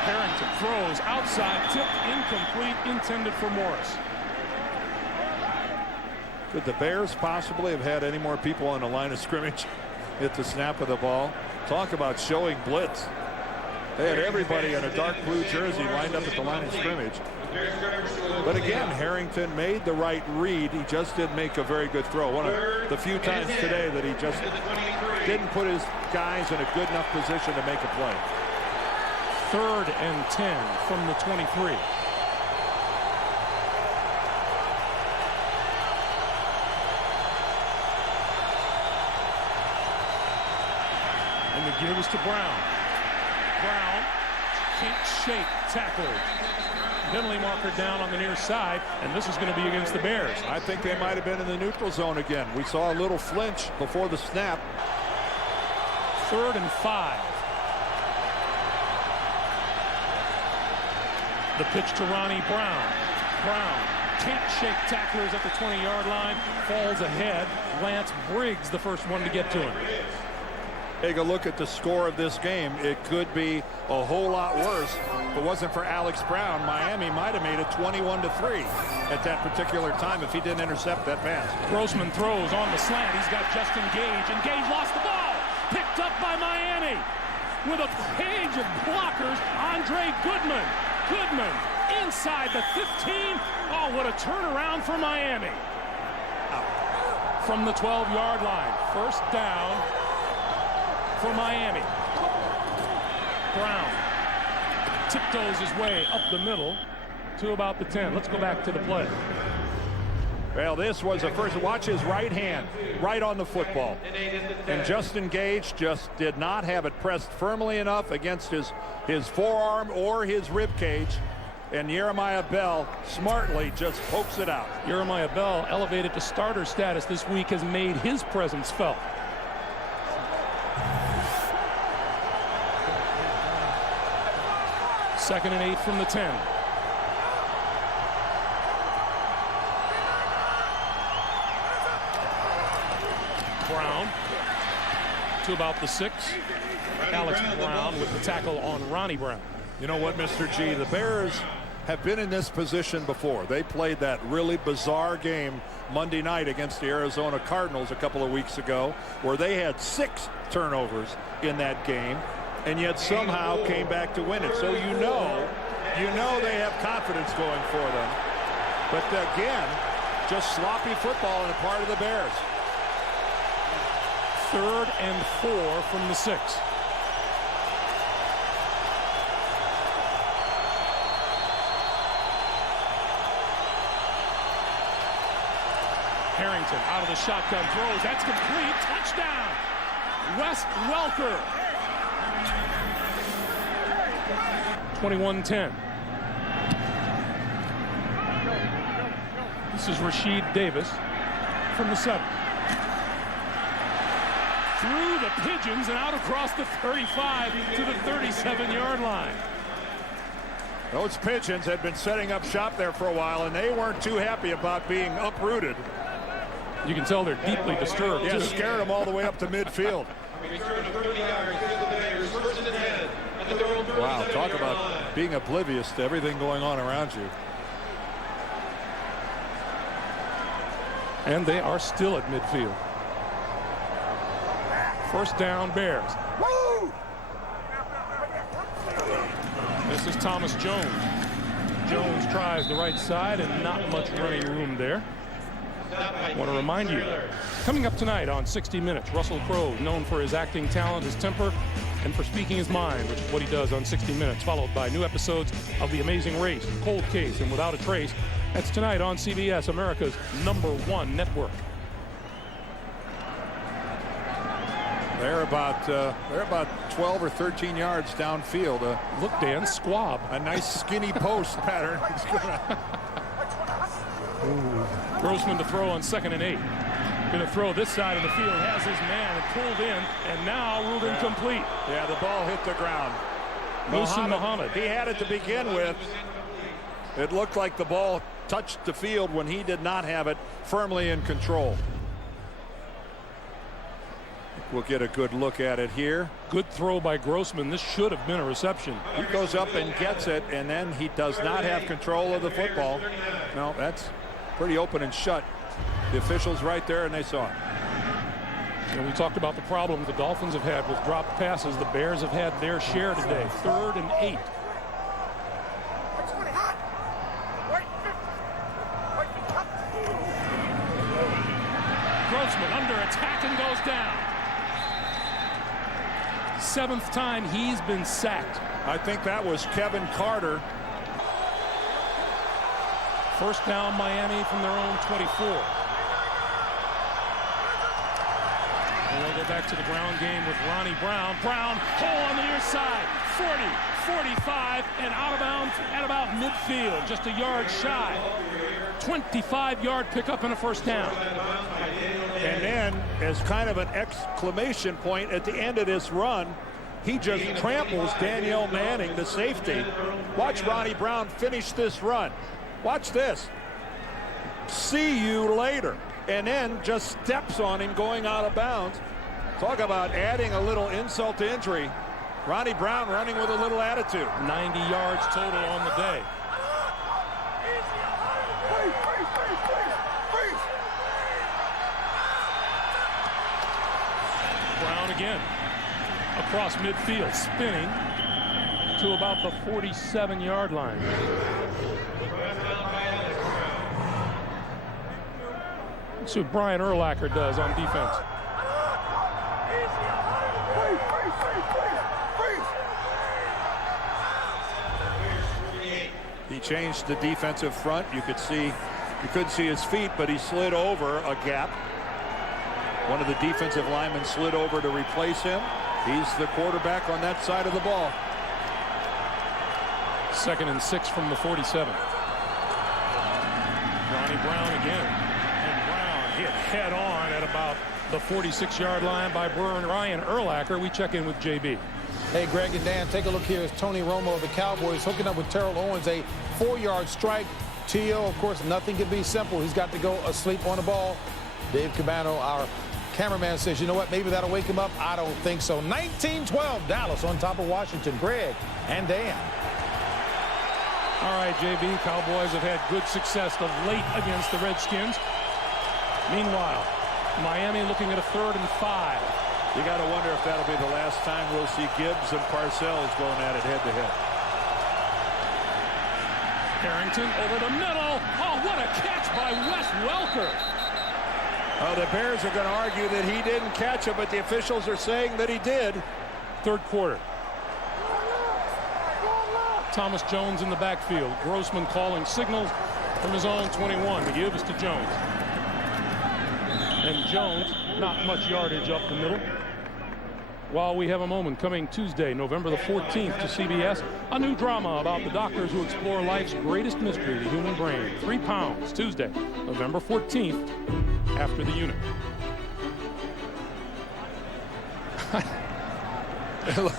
Harrington throws outside, tipped, incomplete, intended for Morris. Could the Bears possibly have had any more people on the line of scrimmage at the snap of the ball? Talk about showing blitz. They had everybody in a dark blue jersey lined up at the line of scrimmage. But again, Harrington made the right read. He just didn't make a very good throw. One of the few times today that he just didn't put his guys in a good enough position to make a play. 3rd and 10 from the 23. And the give is to Brown. Brown can't shake tackle. Penalty marker down on the near side, and this is going to be against the Bears. I think they might have been in the neutral zone again. We saw a little flinch before the snap. 3rd and 5. The pitch to Ronnie Brown. Brown can't shake tacklers at the 20-yard line, falls ahead. Lance Briggs, the first one to get to him. Take a look at the score of this game. It could be a whole lot worse. If it wasn't for Alex Brown, Miami might have made it 21-3 at that particular time if he didn't intercept that pass. Grossman throws on the slant. He's got Justin Gage, and Gage lost the ball. Picked up by Miami with a page of blockers. Andre Goodman. Goodman inside the 15. Oh, what a turnaround for Miami. From the 12-yard line. First down for Miami. Brown tiptoes his way up the middle to about the 10. Let's go back to the play. Well, this was a first. Watch his right hand right on the football. And Justin Gage just did not have it pressed firmly enough against his forearm or his rib cage. And Jeremiah Bell smartly just pokes it out. Jeremiah Bell, elevated to starter status this week, has made his presence felt. Second and 8 from the 10. Brown to about the 6. Alex Brown with the tackle on Ronnie Brown. You know what, Mr. G, the Bears have been in this position before. They played that really bizarre game Monday night against the Arizona Cardinals a couple of weeks ago, where they had 6 turnovers in that game and yet somehow came back to win it. So you know they have confidence going for them. But again, just sloppy football on the part of the Bears. 3rd and 4 from the 6. Harrington out of the shotgun throws. That's complete. Touchdown. Wes Welker. 21-10. This is Rashid Davis from the 7. Through the pigeons and out across the 35 to the 37-yard line. Those pigeons had been setting up shop there for a while, and they weren't too happy about being uprooted. You can tell they're deeply disturbed. Yeah, too. scared them all the way up to midfield. Wow, talk about being oblivious to everything going on around you. And they are still at midfield. 1st down, Bears. Woo! This is Thomas Jones. Jones tries the right side and not much running room there. I want to remind you, coming up tonight on 60 Minutes, Russell Crowe, known for his acting talent, his temper, and for speaking his mind, which is what he does on 60 Minutes, followed by new episodes of The Amazing Race, Cold Case, and Without a Trace. That's tonight on CBS, America's #1 network. They're about 12 or 13 yards downfield. Look, Dan, squab. A nice skinny post pattern. Grossman to throw on 2nd and 8. Going to throw this side of the field. Has his man pulled in and now ruled incomplete. Yeah, the ball hit the ground. Muhammad. He had it to begin with. It looked like the ball touched the field when he did not have it firmly in control. We'll get a good look at it here. Good throw by Grossman. This should have been a reception. He goes up and gets it, and then he does not have control of the football. No, that's pretty open and shut. The officials right there, and they saw it. And we talked about the problem the Dolphins have had with dropped passes. The Bears have had their share today. 3rd and 8. Grossman under attack and goes down. 7th time he's been sacked. I think that was Kevin Carter. 1st down, Miami from their own 24. And we'll go back to the ground game with Ronnie Brown. Brown, hole on the near side. 40, 45, and out of bounds at about midfield, just a yard shy. 25-yard pickup and a 1st down. And then, as kind of an exclamation point at the end of this run, he just tramples Danielle Manning, the safety. Watch Ronnie Brown finish this run. Watch this. See you later. And then just steps on him going out of bounds. Talk about adding a little insult to injury. Ronnie Brown running with a little attitude. 90 yards total on the day. Brown again. Across midfield, spinning to about the 47-yard line. Let's see what Brian Urlacher does on defense. He changed the defensive front. You couldn't see his feet, but he slid over a gap. One of the defensive linemen slid over to replace him. He's the quarterback on that side of the ball. 2nd and 6 from the 47. Ronnie Brown again. And Brown hit head on at about the 46-yard line by Ryan Urlacher. We check in with JB. Hey, Greg and Dan, take a look here as Tony Romo of the Cowboys hooking up with Terrell Owens, a 4-yard strike. T.O., of course, nothing can be simple. He's got to go asleep on the ball. Dave Cabano, our cameraman, says, you know what, maybe that'll wake him up. I don't think so. 19-12, Dallas on top of Washington. Greg and Dan. All right, JB, Cowboys have had good success of late against the Redskins. Meanwhile, Miami looking at a 3rd and 5. You got to wonder if that'll be the last time we'll see Gibbs and Parcells going at it head-to-head. Harrington over the middle. Oh, what a catch by Wes Welker. Oh, the Bears are going to argue that he didn't catch it, but the officials are saying that he did. 3rd quarter. Thomas Jones in the backfield. Grossman calling signals from his own 21. The give is to Jones. And Jones, not much yardage up the middle. While we have a moment coming Tuesday, November the 14th to CBS, a new drama about the doctors who explore life's greatest mystery, the human brain. 3 pounds, Tuesday, November 14th, after the unit.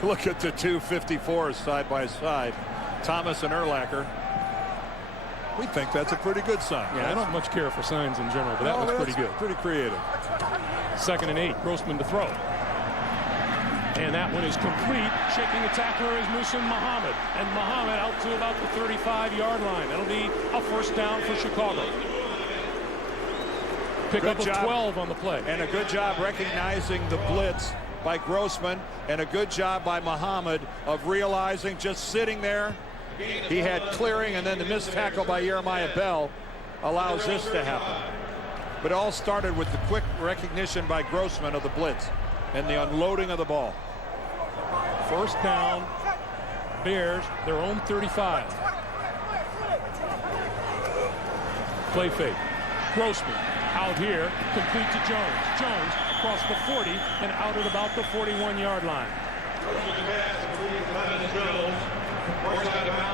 Look at the two 54s side by side, Thomas and Urlacher. We think that's a pretty good sign. Yeah, I don't much care for signs in general, but that was pretty good. Pretty creative. 2nd and 8, Grossman to throw. And that one is complete. Shaking the tackler is Muhsin Muhammad. And Muhammad out to about the 35-yard line. That'll be a 1st down for Chicago. Pick up of 12 on the play. And a good job recognizing the blitz by Grossman. And a good job by Muhammad of realizing, just sitting there, he had clearing, and then the missed tackle by Jeremiah Bell allows this to happen. But it all started with the quick recognition by Grossman of the blitz and the unloading of the ball. 1st down, Bears, their own 35. Play fake. Grossman out here, complete to Jones. Jones across the 40 and out at about the 41-yard line.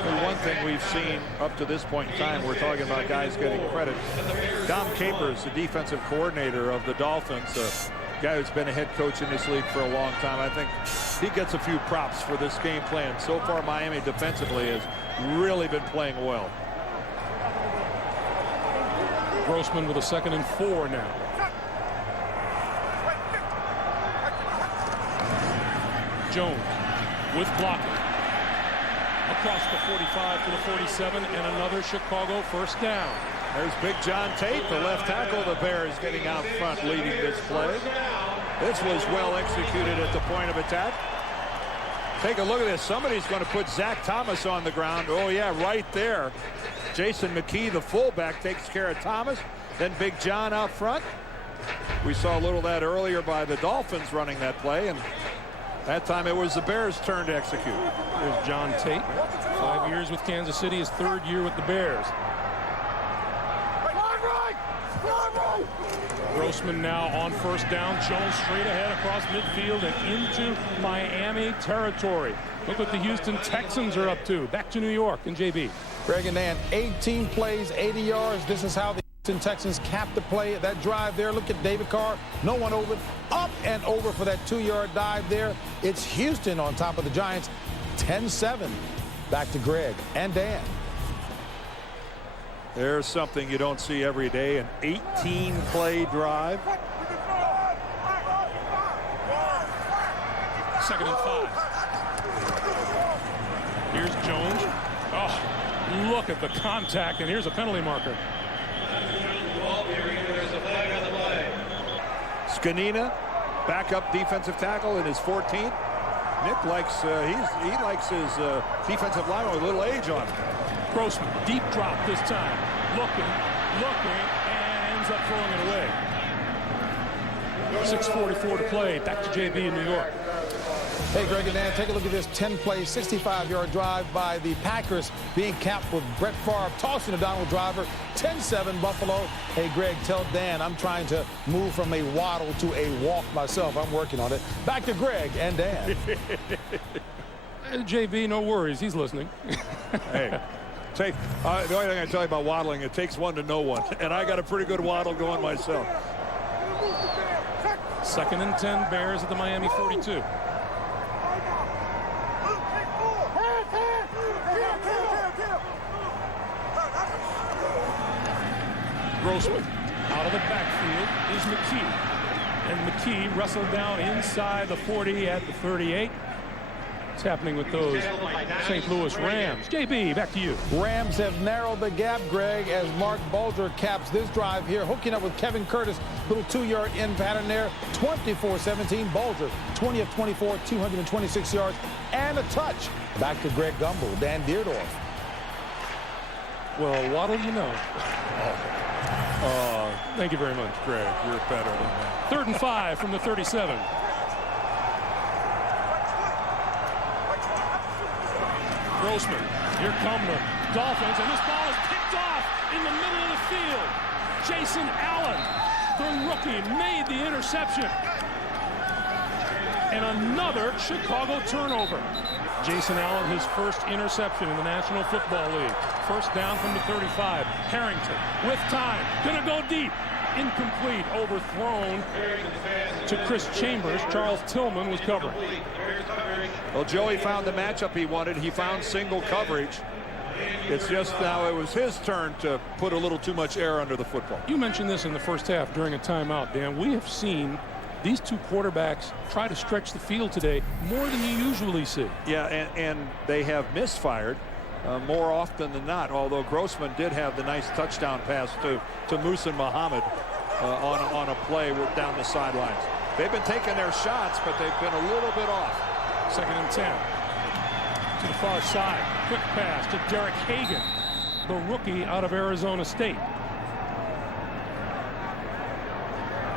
The one thing we've seen up to this point in time, we're talking about guys getting credit. Dom Capers, the defensive coordinator of the Dolphins, a guy who's been a head coach in this league for a long time. I think he gets a few props for this game plan. So far, Miami defensively has really been playing well. Grossman with a 2nd and 4 now. Jones with blocking. Across the 45 to the 47, and another Chicago 1st down. There's Big John Tate, the left tackle of the Bears, getting out front, leading this play. This was well executed at the point of attack. Take a look at this. Somebody's going to put Zach Thomas on the ground. Oh, yeah, right there. Jason McKee, the fullback, takes care of Thomas. Then Big John out front. We saw a little of that earlier by the Dolphins running that play, and that time it was the Bears' turn to execute. There's John Tate, 5 years with Kansas City, his 3rd year with the Bears. Grossman now on 1st down. Jones straight ahead across midfield and into Miami territory. Look what the Houston Texans are up to. Back to New York and JB. Greg and Dan, 18 plays, 80 yards. This is how the Houston Texans capped the play. That drive there. Look at David Carr. No one open. Up and over for that 2-yard dive there. It's Houston on top of the Giants. 10-7. Back to Greg and Dan. There's something you don't see every day, an 18-play drive. 2nd and 5. Here's Jones. Oh, look at the contact, and here's a penalty marker. Scanina, backup defensive tackle in his 14th. Nick likes he likes his defensive lineman with a little age on him. Grossman, deep drop this time. Looking, and ends up throwing it away. 6:44 to play. Back to JB in New York. Hey, Greg and Dan, take a look at this 10-play, 65-yard drive by the Packers being capped with Brett Favre tossing a Donald driver. 10-7 Buffalo. Hey, Greg, tell Dan I'm trying to move from a waddle to a walk myself. I'm working on it. Back to Greg and Dan. JB, no worries. He's listening. Hey, the only thing I tell you about waddling, it takes one to know one. And I got a pretty good waddle going myself. 2nd and 10, Bears at the Miami 42. Grossman out of the backfield is McKee. And McKee wrestled down inside the 40 at the 38. what's happening with those St. Louis Rams. JB, back to you. Rams have narrowed the gap, Greg, as Mark Bulger caps this drive here, hooking up with Kevin Curtis. Little 2-yard in pattern there. 24-17. Bulger, 20 of 24, 226 yards, and a touch. Back to Greg Gumbel, Dan Deerdorf. Well, what'll you know? Thank you very much, Greg. You're better than that. 3rd and 5 from the 37. Grossman, here come the Dolphins, and this ball is picked off in the middle of the field. Jason Allen, the rookie, made the interception. And another Chicago turnover. Jason Allen, his first interception in the National Football League. First down from the 35. Harrington with time, gonna go deep. Incomplete, overthrown to Chris Chambers. Charles Tillman was covering. Well, Joey found the matchup he wanted. He found single coverage. It's just now it was his turn to put a little too much air under the football. You mentioned this in the first half during a timeout, Dan. We have seen these two quarterbacks try to stretch the field today more than you usually see. Yeah, and they have misfired more often than not, although Grossman did have the nice touchdown pass to Muhsin Muhammad on a play down the sidelines. They've been taking their shots, but they've been a little bit off. 2nd and 10. To the far side. Quick pass to Derek Hagan, the rookie out of Arizona State.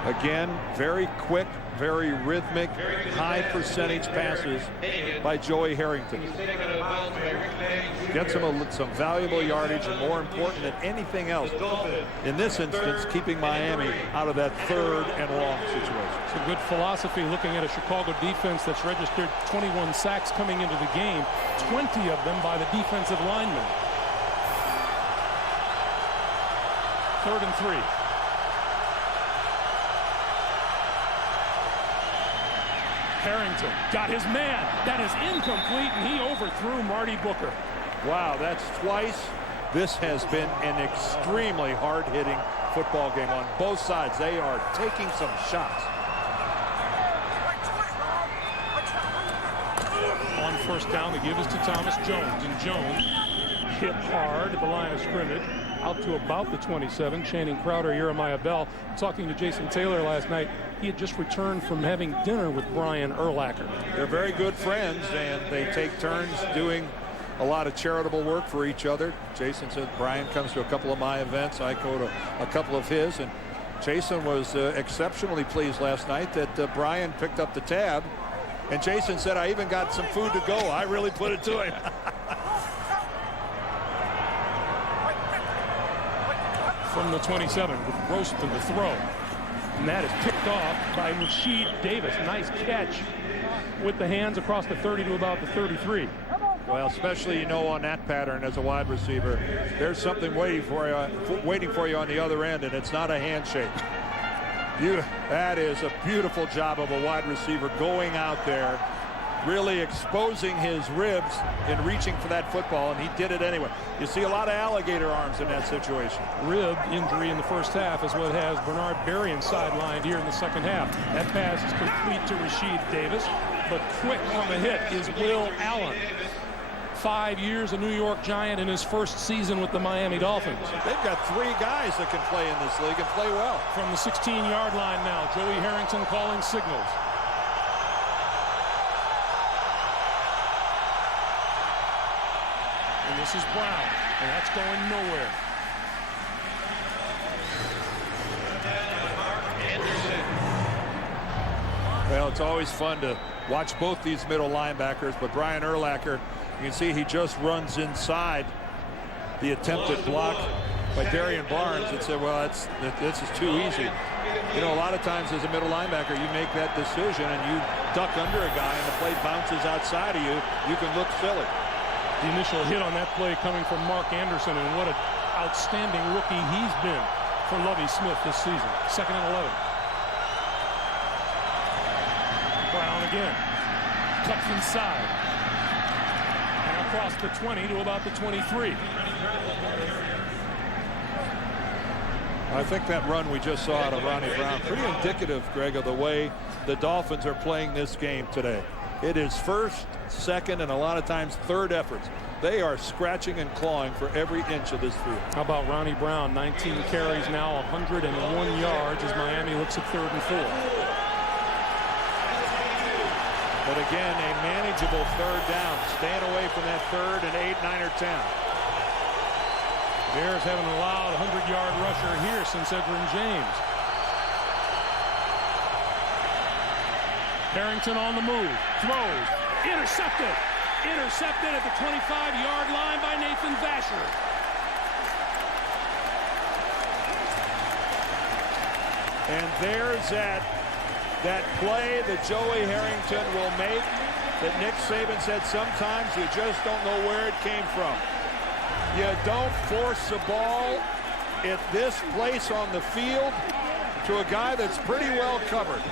Again, very quick, very rhythmic, high percentage passes by Joey Harrington. Gets him some valuable yardage, and more important than anything else, in this instance, keeping Miami out of that 3rd and long situation. It's a good philosophy looking at a Chicago defense that's registered 21 sacks coming into the game, 20 of them by the defensive linemen. 3rd and 3. Harrington got his man. That is incomplete, and he overthrew Marty Booker. Wow, that's twice. This has been an extremely hard-hitting football game on both sides. They are taking some shots. On 1st down, the give is to Thomas Jones, and Jones hit hard at the line of scrimmage, out to about the 27. Channing Crowder, Jeremiah Bell. Talking to Jason Taylor last night, he had just returned from having dinner with Brian Urlacher. They're very good friends, and they take turns doing a lot of charitable work for each other. Jason said Brian comes to a couple of my events. I go to a couple of his, and Jason was exceptionally pleased last night that Brian picked up the tab, and Jason said, I even got some food to go. I really put it to him. From the 27 with Grossman to throw. And that is picked off by Rasheed Davis. Nice catch with the hands across the 30 to about the 33. Well, especially, on that pattern as a wide receiver, there's something waiting for you on the other end, and it's not a handshake. That is a beautiful job of a wide receiver going out there, really exposing his ribs in reaching for that football, and he did it anyway. You see a lot of alligator arms in that situation. Rib injury in the first half is what has Bernard Berrien sidelined here in the second half. That pass is complete to Rasheed Davis, but quick on the hit is Will Allen. 5 years a New York Giant in his first season with the Miami Dolphins. They've got 3 guys that can play in this league and play well. From the 16-yard line now, Joey Harrington calling signals. And this is Brown, and that's going nowhere. Well, it's always fun to watch both these middle linebackers, but Brian Urlacher, you can see he just runs inside the attempted block by Darian Barnes and said, well, this is too easy. A lot of times as a middle linebacker, you make that decision and you duck under a guy and the play bounces outside of you. You can look silly. The initial hit on that play coming from Mark Anderson, and what an outstanding rookie he's been for Lovie Smith this season. 2nd and 11. Brown again. Cuts inside. And across the 20 to about the 23. I think that run we just saw out of Ronnie Brown, pretty indicative, Greg, of the way the Dolphins are playing this game today. It is first, second, and a lot of times third efforts. They are scratching and clawing for every inch of this field. How about Ronnie Brown? 19 carries now, 101 yards as Miami looks at 3rd and 4. But again, a manageable 3rd down. Staying away from that 3rd and 8, 9, or 10. Bears haven't allowed a 100-yard rusher here since Edgerrin James. Harrington on the move, throws, intercepted. Intercepted at the 25-yard line by Nathan Vasher. And there's that play that Joey Harrington will make that Nick Saban said sometimes you just don't know where it came from. You don't force the ball at this place on the field to a guy that's pretty well covered.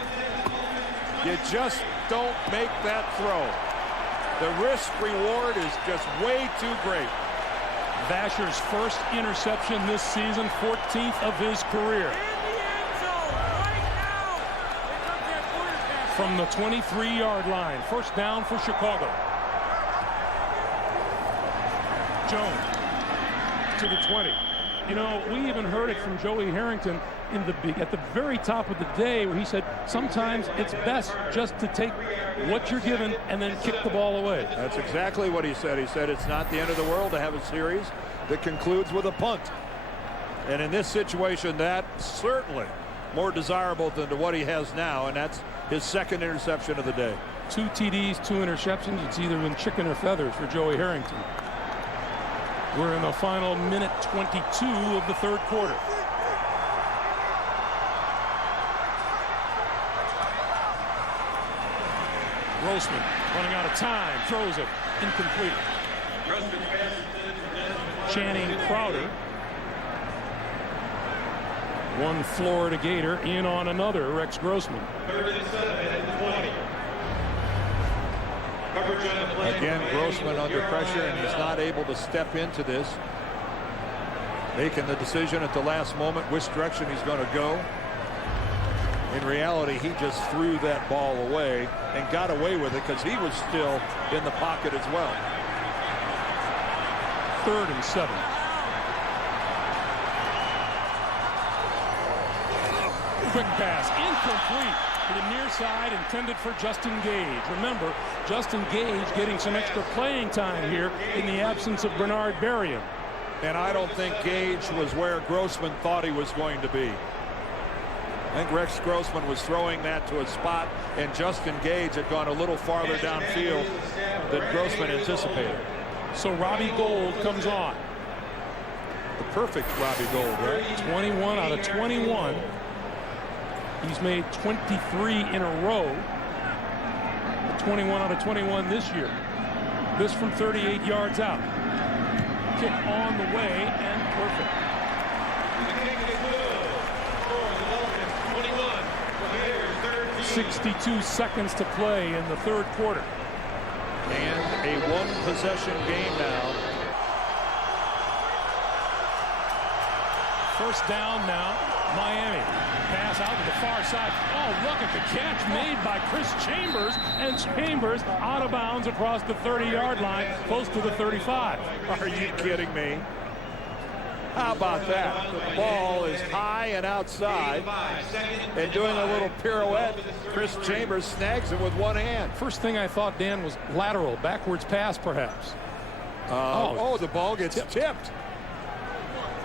You just don't make that throw. The risk-reward is just way too great. Vasher's first interception this season, 14th of his career. From the 23-yard line, first down for Chicago. Jones to the 20. You know, we even heard it from Joey Harrington at the very top of the day where he said sometimes it's best just to take what you're given and then kick the ball away. That's exactly what he said. He said it's not the end of the world to have a series that concludes with a punt. And in this situation, that's certainly more desirable than to what he has now, and that's his 2nd interception of the day. 2 TDs, 2 interceptions. It's either been chicken or feathers for Joey Harrington. We're in the final minute 22 of the 3rd quarter. Grossman running out of time, throws it, incomplete. Channing Crowder. One Florida Gator in on another, Rex Grossman. Again, Grossman under pressure, and he's not able to step into this. Making the decision at the last moment which direction he's going to go. In reality, he just threw that ball away and got away with it because he was still in the pocket as well. 3rd and 7. Quick pass, incomplete to the near side, intended for Justin Gage. Remember, Justin Gage getting some extra playing time here in the absence of Bernard Berrien. And I don't think Gage was where Grossman thought he was going to be. I think Rex Grossman was throwing that to a spot, and Justin Gage had gone a little farther downfield than Grossman anticipated. So Robbie Gould comes on. The perfect Robbie Gould, right? 21 out of 21. He's made 23 in a row. 21 out of 21 this year. This from 38 yards out. Kick on the way and perfect. 62 seconds to play in the 3rd quarter. And a 1-possession game now. First down now, Miami. Pass out to the far side. Oh, look at the catch made by Chris Chambers, and Chambers out of bounds across the 30-yard line, close to the 35. Are you kidding me? How about that? The ball is high and outside, and doing a little pirouette, Chris Chambers snags it with one hand. First thing I thought, Dan, was lateral, backwards pass, perhaps. The ball gets tipped.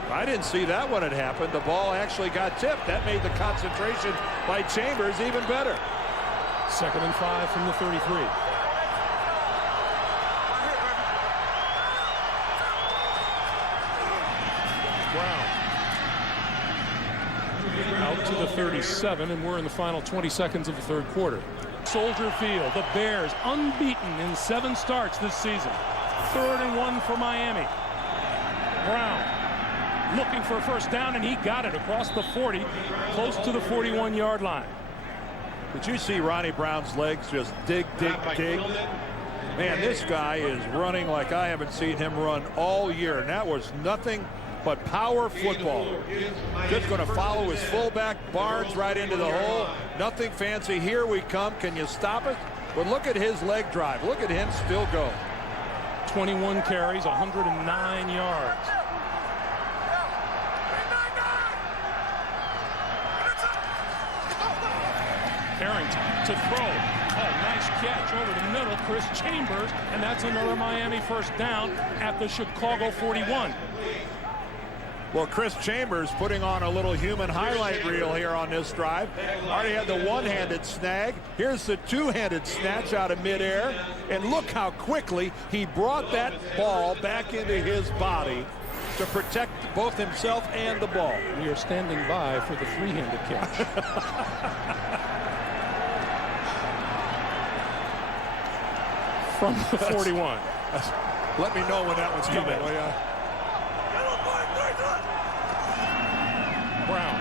I didn't see that when it happened. The ball actually got tipped. That made the concentration by Chambers even better. 2nd and 5 from the 33. Brown. Out to the 37, and we're in the final 20 seconds of the 3rd quarter. Soldier Field, the Bears unbeaten in 7 starts this season. 3rd and 1 for Miami. Brown looking for a first down, and he got it across the 40, close to the 41-yard line. Did you see Ronnie Brown's legs just dig? Man, this guy is running like I haven't seen him run all year, and that was nothing but power football. Just going to follow his fullback Barnes right into the hole. Nothing fancy. Here we come. Can you stop it? But look at his leg drive. Look at him still go. 21 carries, 109 yards. Harrington to throw. Oh, nice catch over the middle. Chris Chambers, and that's another Miami first down at the Chicago 41. Well, Chris Chambers putting on a little human highlight reel here on this drive. Already had the one-handed snag. Here's the two-handed snatch out of midair. And look how quickly he brought that ball back into his body to protect both himself and the ball. We are standing by for the three-handed catch. From the 41. Let me know when that one's coming, will ya? Brown.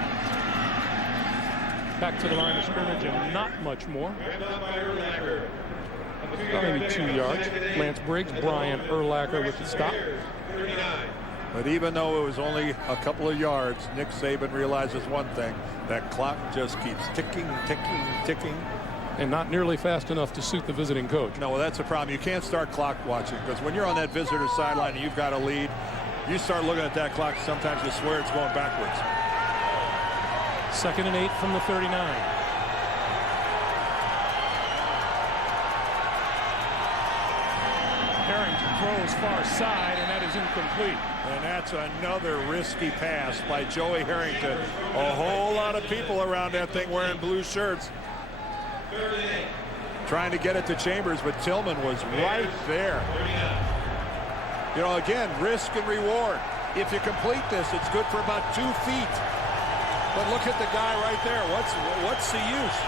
Back to the line of scrimmage and not much more. Maybe 2 yards. Lance Briggs, Brian Urlacher with the stop. But even though it was only a couple of yards, Nick Saban realizes one thing. That clock just keeps ticking, ticking, ticking. And not nearly fast enough to suit the visiting coach. No, well, that's a problem. You can't start clock watching, because when you're on that visitor sideline and you've got a lead, you start looking at that clock, sometimes you swear it's going backwards. 2nd and 8 from the 39. Harrington throws far side, and that is incomplete. And that's another risky pass by Joey Harrington. A whole lot of people around that thing wearing blue shirts, trying to get it to Chambers, but Tillman was right there. You know, again, risk and reward. If you complete this, it's good for about 2 feet. But look at the guy right there. What's the use?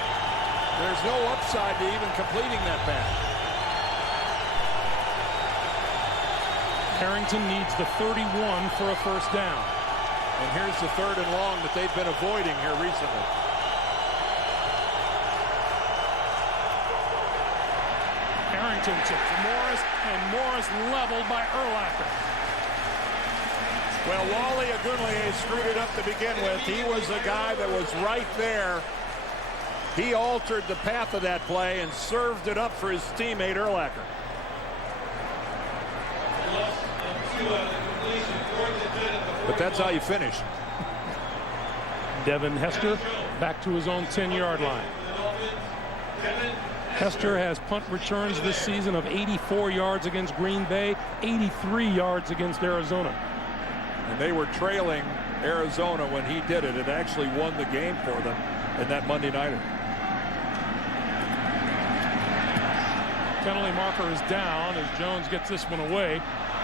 There's no upside to even completing that pass. Harrington needs the 31 for a first down. And here's the 3rd and long that they've been avoiding here recently. Harrington to Morris, and Morris leveled by Urlacher. Well, Wally Agunleye screwed it up to begin with. He was the guy that was right there. He altered the path of that play and served it up for his teammate Urlacher. But that's how you finish. Devin Hester back to his own 10-yard line. Hester has punt returns this season of 84 yards against Green Bay, 83 yards against Arizona. And they were trailing Arizona when he did it. It actually won the game for them in that Monday nighter. Penalty marker is down as Jones gets this one away.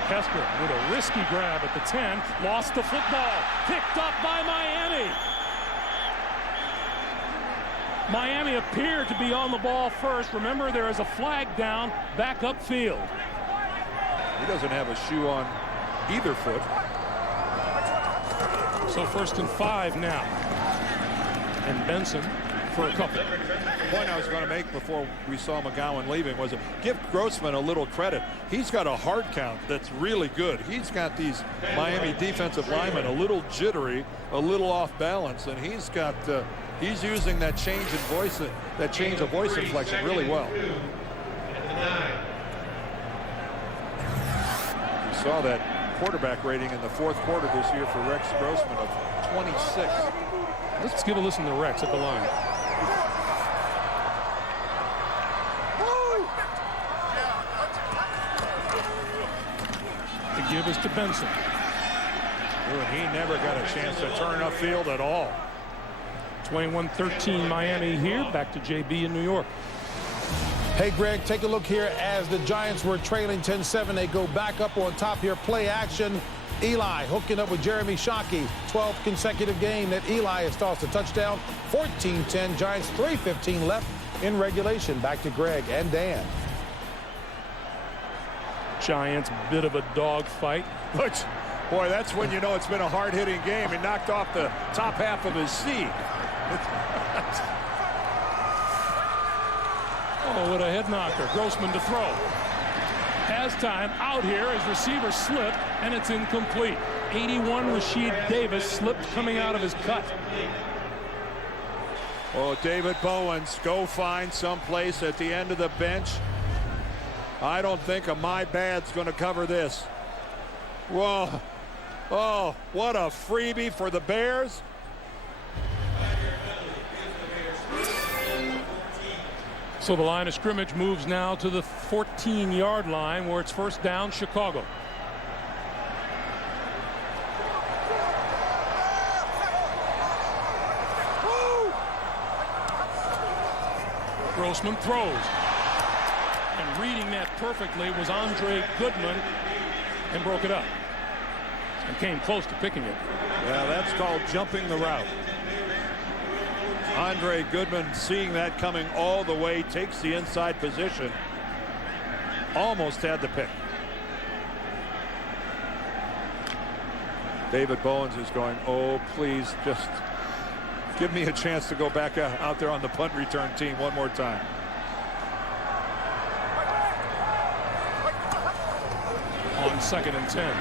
Hester with a risky grab at the 10, lost the football, picked up by Miami. Miami appeared to be on the ball first. Remember, there is a flag down back upfield. He doesn't have a shoe on either foot. So 1st and 5 now. And Benson for a couple. The point I was going to make before we saw McGowan leaving was give Grossman a little credit. He's got a hard count that's really good. He's got these Miami defensive linemen a little jittery, a little off balance, and he's got he's using that change of voice inflection really well. We saw that quarterback rating in the 4th quarter this year for Rex Grossman of 26. Let's give a listen to Rex at the line. The give is to Benson. And he never got a chance to turn upfield at all. 21-13 Miami here. Back to JB in New York. Hey, Greg, take a look here as the Giants were trailing 10-7. They go back up on top here. Play action. Eli hooking up with Jeremy Shockey. 12th consecutive game that Eli has tossed a touchdown. 14-10. Giants 3:15 left in regulation. Back to Greg and Dan. Giants, bit of a dogfight. But, boy, that's when you know it's been a hard-hitting game. He knocked off the top half of his seat. Oh, what a head knocker. Grossman to throw. Has time out here. His receiver slipped, and it's incomplete. 81 Rashid Davis slipped coming out of his cut. Oh, David Bowens, go find some place at the end of the bench. I don't think a my bad's going to cover this. Whoa. Oh, what a freebie for the Bears. So the line of scrimmage moves now to the 14-yard line where it's first down, Chicago. Grossman throws. And reading that perfectly was Andre Goodman and broke it up. And came close to picking it. Yeah, that's called jumping the route. Andre Goodman, seeing that coming all the way, takes the inside position. Almost had the pick. David Bowens is going, oh, please, just give me a chance to go back out there on the punt return team one more time. On 2nd and 10.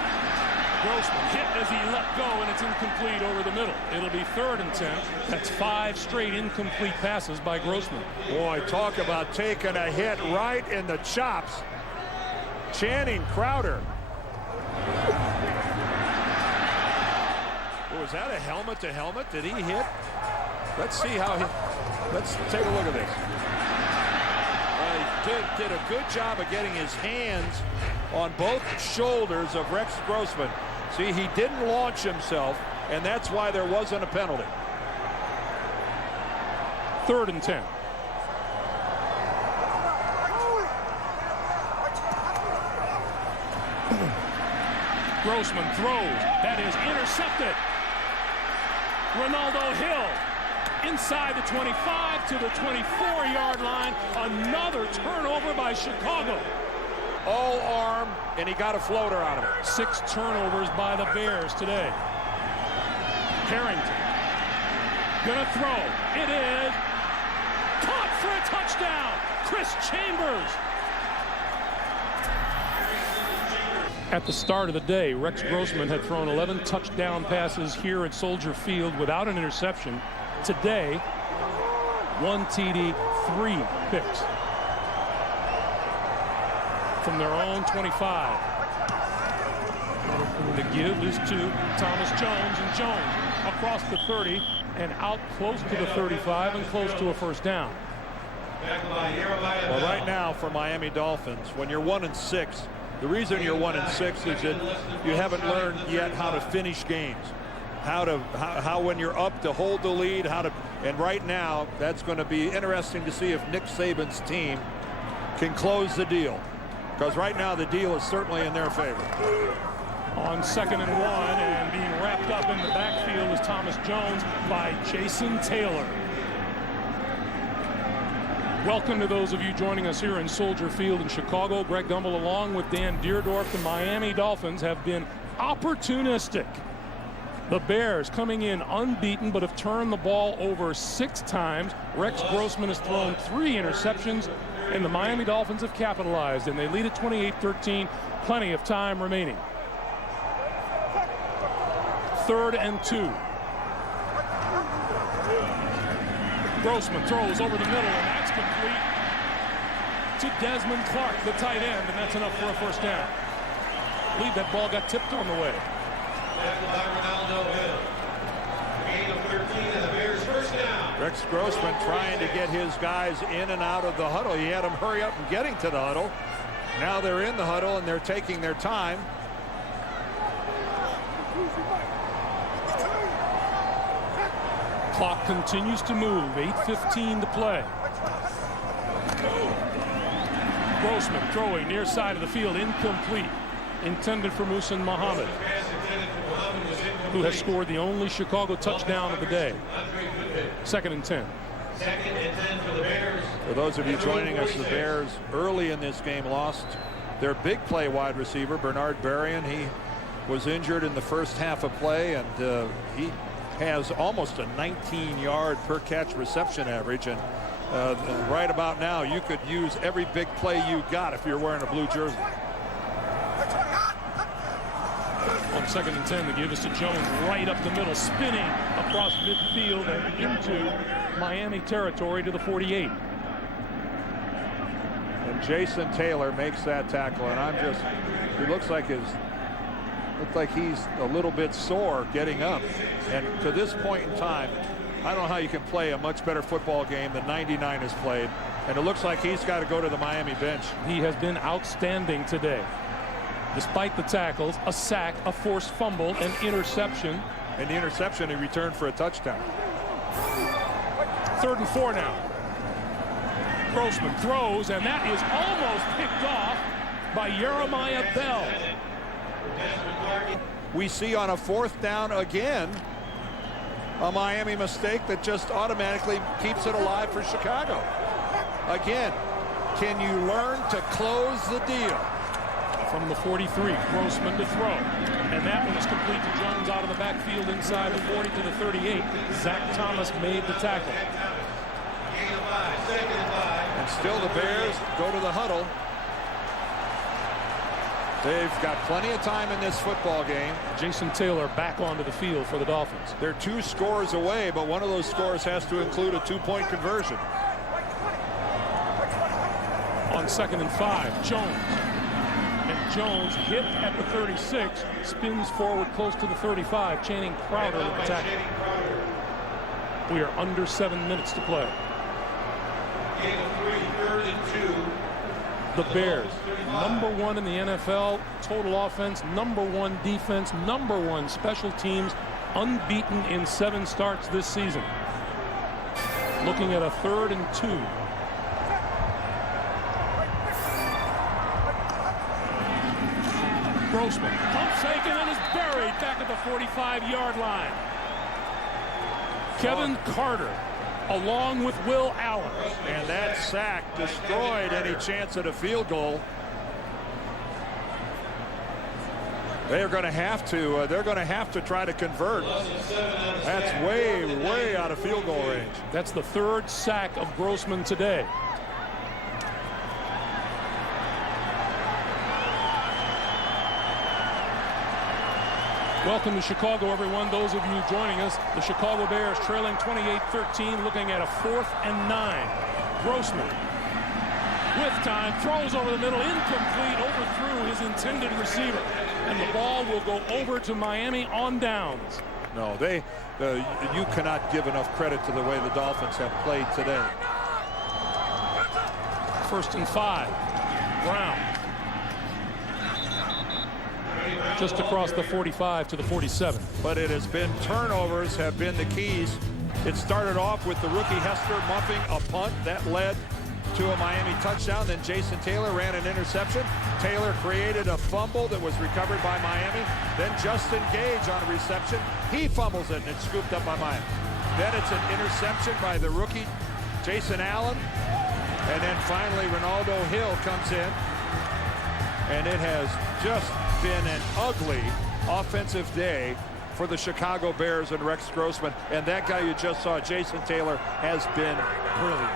Grossman hit as he let go, and it's incomplete over the middle. It'll be 3rd and 10. That's 5 straight incomplete passes by Grossman. Boy, talk about taking a hit right in the chops. Channing Crowder. Was that a helmet to helmet? Did he hit? Let's see how he. Let's take a look at this. He did a good job of getting his hands on both shoulders of Rex Grossman. See, he didn't launch himself, and that's why there wasn't a penalty. 3rd and 10. Grossman throws. That is intercepted. Ronaldo Hill inside the 25 to the 24-yard line. Another turnover by Chicago. All arm, and he got a floater out of it. 6 turnovers by the Bears today. Harrington gonna throw. It is caught for a touchdown. Chris Chambers. At the start of the day, Rex Grossman had thrown 11 touchdown passes here at Soldier Field without an interception. Today, 1 TD, 3 picks. From their own 25. The give is to Thomas Jones, and Jones across the 30 and out close to the 35 and close to a first down. Well, right now for Miami Dolphins, when you're 1-6, the reason you're 1-6 is that you haven't learned yet how to finish games, how when you're up to hold the lead, and right now that's going to be interesting to see if Nick Saban's team can close the deal, because right now the deal is certainly in their favor. On 2nd and 1, and being wrapped up in the backfield is Thomas Jones by Jason Taylor. Welcome to those of you joining us here in Soldier Field in Chicago. Greg Gumbel along with Dan Deerdorf. The Miami Dolphins have been opportunistic. The Bears coming in unbeaten but have turned the ball over 6 times. Rex Grossman has thrown 3 interceptions, and the Miami Dolphins have capitalized, and they lead at 28-13. Plenty of time remaining. 3rd and 2. Grossman throws over the middle, and that's complete to Desmond Clark, the tight end, and that's enough for a first down. I believe that ball got tipped on the way. Rex Grossman trying to get his guys in and out of the huddle. He had them hurry up and getting to the huddle. Now they're in the huddle and they're taking their time. Clock continues to move. 8:15 to play. Grossman throwing near side of the field, incomplete. Intended for Muhsin Muhammad, who has scored the only Chicago touchdown of the day. 2nd and 10. 2nd and 10 for the Bears. For those of you joining us, the Bears early in this game lost their big play wide receiver, Bernard Berrien. He was injured in the first half of play, and he has almost a 19-yard per catch reception average, and right about now you could use every big play you got if you're wearing a blue jersey. On 2nd and 10. They give us to Jones right up the middle, spinning across midfield and into Miami territory to the 48. And Jason Taylor makes that tackle, and he looks like he's a little bit sore getting up. And to this point in time, I don't know how you can play a much better football game than 99 has played. And it looks like he's got to go to the Miami bench. He has been outstanding today. Despite the tackles, a sack, a forced fumble, an interception. And the interception he returned for a touchdown. 3rd and 4 now. Grossman throws, and that is almost picked off by Jeremiah Bell. We see on a 4th down again a Miami mistake that just automatically keeps it alive for Chicago. Again, can you learn to close the deal? From the 43, Grossman to throw. And that one is complete to Jones out of the backfield inside the 40 to the 38. Zach Thomas made the tackle. And still the Bears go to the huddle. They've got plenty of time in this football game. Jason Taylor back onto the field for the Dolphins. They're 2 scores away, but one of those scores has to include a 2-point conversion. On 2nd and 5, Jones. And Jones hit at the 36, spins forward close to the 35. Channing Crowder with the tackle. We are under 7 minutes to play. The Bears, #1 in the NFL, total offense, #1 defense, #1 special teams, unbeaten in 7 starts this season. Looking at a 3rd and 2. Grossman, pump fake, and is buried back at the 45-yard line. Kevin Carter, along with Will Allen. And that sack destroyed any chance at a field goal. They're going to have to try to convert. That's way out of field goal range. That's the 3rd sack of Grossman today. Welcome to Chicago, everyone. Those of you joining us, the Chicago Bears trailing 28-13, looking at a 4th and 9. Grossman, with time, throws over the middle, incomplete, overthrew his intended receiver. And the ball will go over to Miami on downs. No, you cannot give enough credit to the way the Dolphins have played today. 1st and 5. Brown. Just across the 45 to the 47. But it has been turnovers have been the keys. It started off with the rookie Hester muffing a punt that led to a Miami touchdown. Then Jason Taylor ran an interception. Taylor created a fumble that was recovered by Miami. Then Justin Gage on a reception. He fumbles it and it's scooped up by Miami. Then it's an interception by the rookie Jason Allen. And then finally Ronaldo Hill comes in. And it has just been an ugly offensive day for the Chicago Bears and Rex Grossman. And that guy you just saw, Jason Taylor, has been brilliant.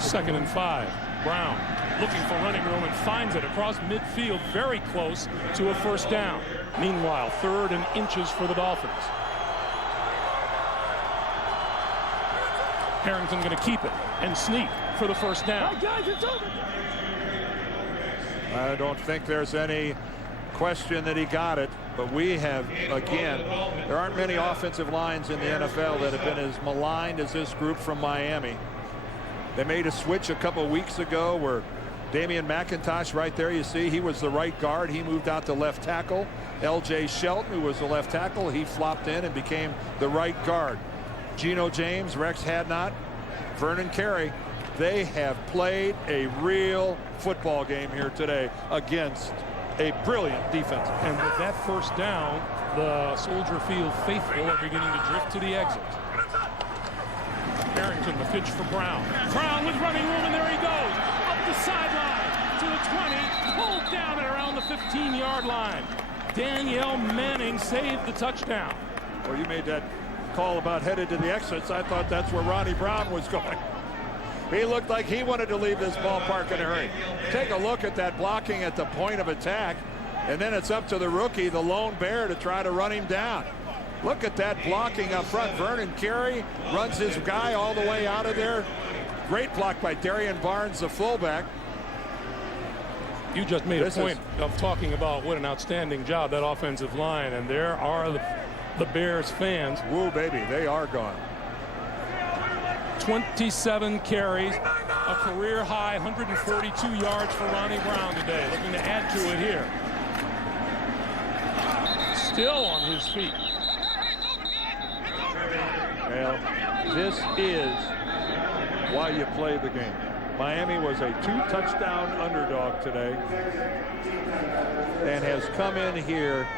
2nd and 5. Brown looking for running room and finds it across midfield, very close to a 1st down. Meanwhile, 3rd and inches for the Dolphins. Harrington going to keep it and sneak for the 1st down. I don't think there's any question that he got it, but we have, again, there aren't many offensive lines in the NFL that have been as maligned as this group from Miami. They made a switch a couple weeks ago where Damian McIntosh, right there, you see, he was the right guard. He moved out to left tackle. L.J. Shelton, who was the left tackle, he flopped in and became the right guard. Geno James, Rex Hadnot, Vernon Carey, they have played a real football game here today against a brilliant defense. And with that 1st down, the Soldier Field faithful are beginning to drift to the exit. Harrington, the pitch for Brown. Brown with running room, and there he goes. Up the sideline to the 20, pulled down at around the 15-yard line. Danielle Manning saved the touchdown. Well, you made that call about headed to the exits. I thought that's where Ronnie Brown was going. He looked like he wanted to leave this ballpark in a hurry. Take a look at that blocking at the point of attack. And then it's up to the rookie, the lone Bear, to try to run him down. Look at that blocking up front. Vernon Carey runs his guy all the way out of there. Great block by Darian Barnes, the fullback. You just made a point of talking about what an outstanding job that offensive line, and there are the Bears fans. Woo, baby, they are gone. 27 carries, a career high 142 yards for Ronnie Brown today. Looking to add to it here. Still on his feet. Well, this is why you play the game. Miami was a 2-touchdown underdog today and has come in here,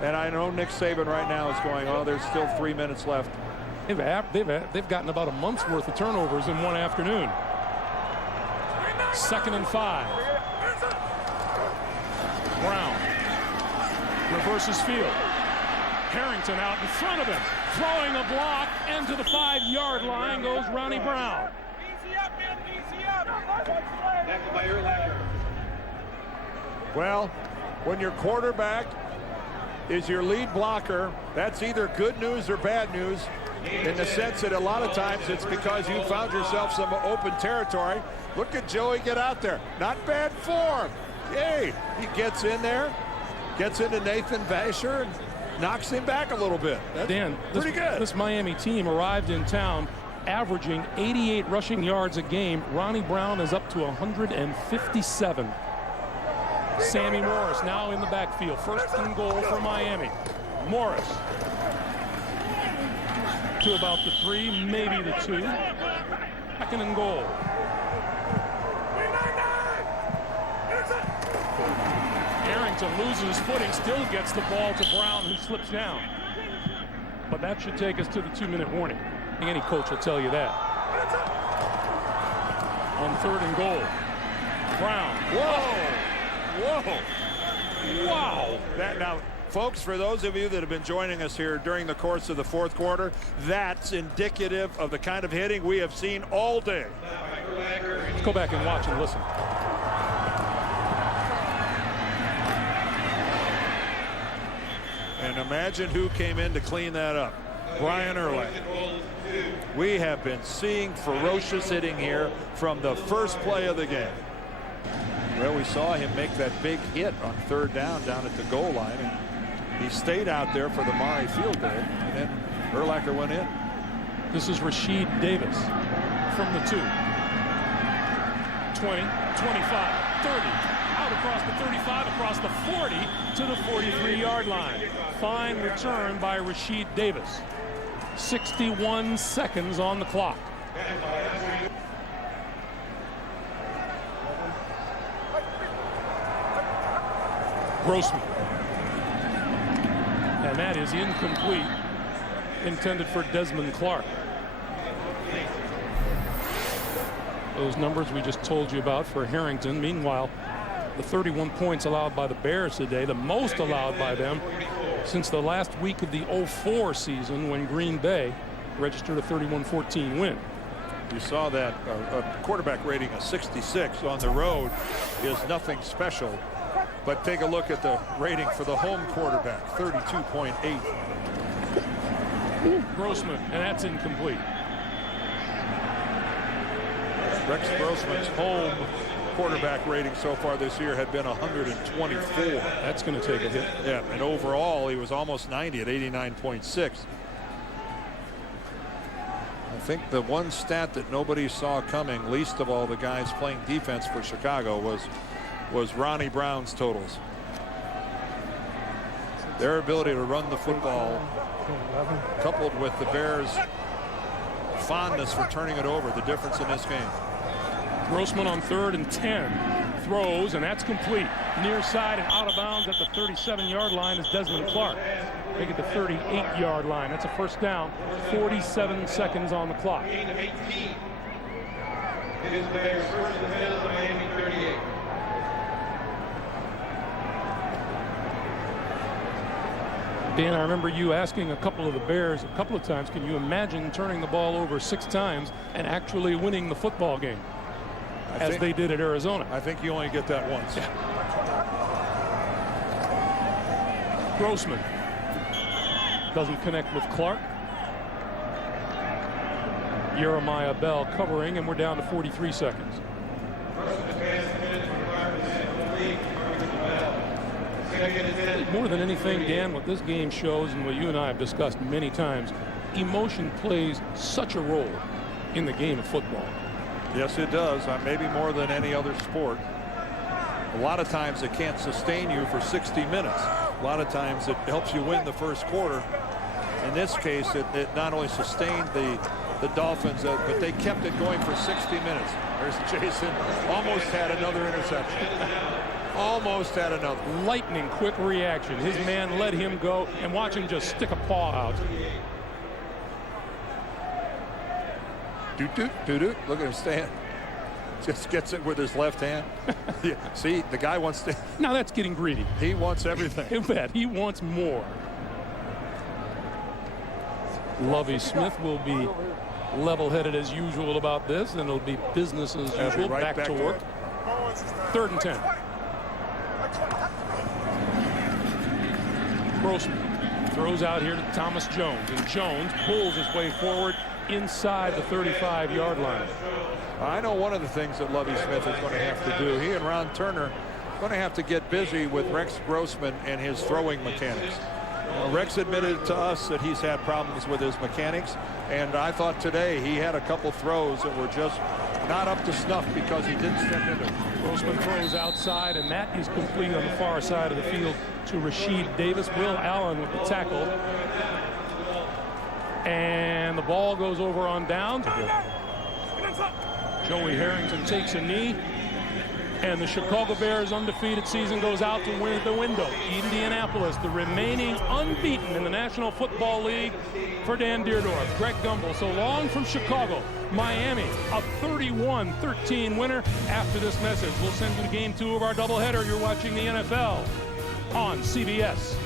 and I know Nick Saban right now is going, oh, there's still 3 minutes left. They've gotten about a month's worth of turnovers in one afternoon. 2nd and 5. Brown reverses field. Harrington out in front of him, throwing a block, and to the 5-yard line goes Ronnie Brown. Well, when your quarterback is your lead blocker, that's either good news or bad news, in the sense that a lot of times it's because you found yourself some open territory. Look at Joey get out there. Not bad form. Yay. He gets in there, gets into Nathan Vasher, and knocks him back a little bit. That's Dan, pretty good. This Miami team arrived in town averaging 88 rushing yards a game. Ronnie Brown is up to 157. Sammy Morris now in the backfield. 1st and goal for Miami. Morris to about the 3, maybe the 2. 2nd and goal. Harrington loses his footing, still gets the ball to Brown, who slips down. But that should take us to the 2-minute warning. I think any coach will tell you that. On 3rd and goal. Brown. Whoa! Wow! That now, folks, for those of you that have been joining us here during the course of the 4th quarter, that's indicative of the kind of hitting we have seen all day. Let's go back and watch and listen. And imagine who came in to clean that up. Brian Urlacher. We have been seeing ferocious hitting here from the first play of the game. Well, we saw him make that big hit on 3rd down at the goal line, and he stayed out there for the Murray field goal, and then Urlacher went in. This is Rashid Davis from the 2. 20, 25, 30, out across the 35, across the 40 to the 43-yard line. Fine return by Rashid Davis. 61 seconds on the clock. Grossman. And that is incomplete. Intended for Desmond Clark. Those numbers we just told you about for Harrington. Meanwhile, the 31 points allowed by the Bears today, the most allowed by them since the last week of the 04 season, when Green Bay registered a 31-14 win. You saw that a quarterback rating of 66 on the road is nothing special. But take a look at the rating for the home quarterback, 32.8. Grossman, and that's incomplete. Rex Grossman's home quarterback rating so far this year had been 124. That's going to take a hit. Yeah, and overall he was almost 90 at 89.6. I think the one stat that nobody saw coming, least of all the guys playing defense for Chicago, was Ronnie Brown's totals. Their ability to run the football, coupled with the Bears' fondness for turning it over, the difference in this game. Grossman on 3rd and 10. Throws, and that's complete. Near side and out of bounds at the 37-yard line is Desmond Clark. Make it the 38-yard line. That's a 1st down. 47 seconds on the clock. Gain of 18. It is Bears 1st and 10 at the Miami 38. Dan, I remember you asking a couple of the Bears a couple of times, can you imagine turning the ball over 6 times and actually winning the football game? As they did at Arizona. I think you only get that once. Yeah. Grossman doesn't connect with Clark. Jeremiah Bell covering, and we're down to 43 seconds. More than anything, Dan, what this game shows, and what you and I have discussed many times, emotion plays such a role in the game of football. Yes, it does. Maybe more than any other sport. A lot of times it can't sustain you for 60 minutes. A lot of times it helps you win the first quarter. In this case, it not only sustained the Dolphins, but they kept it going for 60 minutes. There's Jason. Almost had another interception. Almost had another. Lightning quick reaction. His man let him go, and watch him just stick a paw out. Doot. Look at him stand. Just gets it with his left hand. Yeah. See, the guy wants to. Now that's getting greedy. He wants everything. I bet he wants more. Lovie Smith will be level-headed as usual about this, and it'll be business as usual. Right back to work. 3rd and 10. Grossman throws out here to Thomas Jones, and Jones pulls his way forward inside the 35-yard line. I know one of the things that Lovie Smith is going to have to do. He and Ron Turner are going to have to get busy with Rex Grossman and his throwing mechanics. Rex admitted to us that he's had problems with his mechanics, and I thought today he had a couple throws that were just not up to snuff because he didn't step into it. Grossman throws outside, and that is complete on the far side of the field to Rasheed Davis. Will Allen with the tackle. And the ball goes over on downs. Joey Harrington takes a knee. And the Chicago Bears' undefeated season goes out to win the window. Indianapolis, the remaining unbeaten in the National Football League for Dan Deerdorf. Greg Gumbel, so long from Chicago. Miami, a 31-13 winner. After this message, we'll send you to Game 2 of our doubleheader. You're watching the NFL on CBS.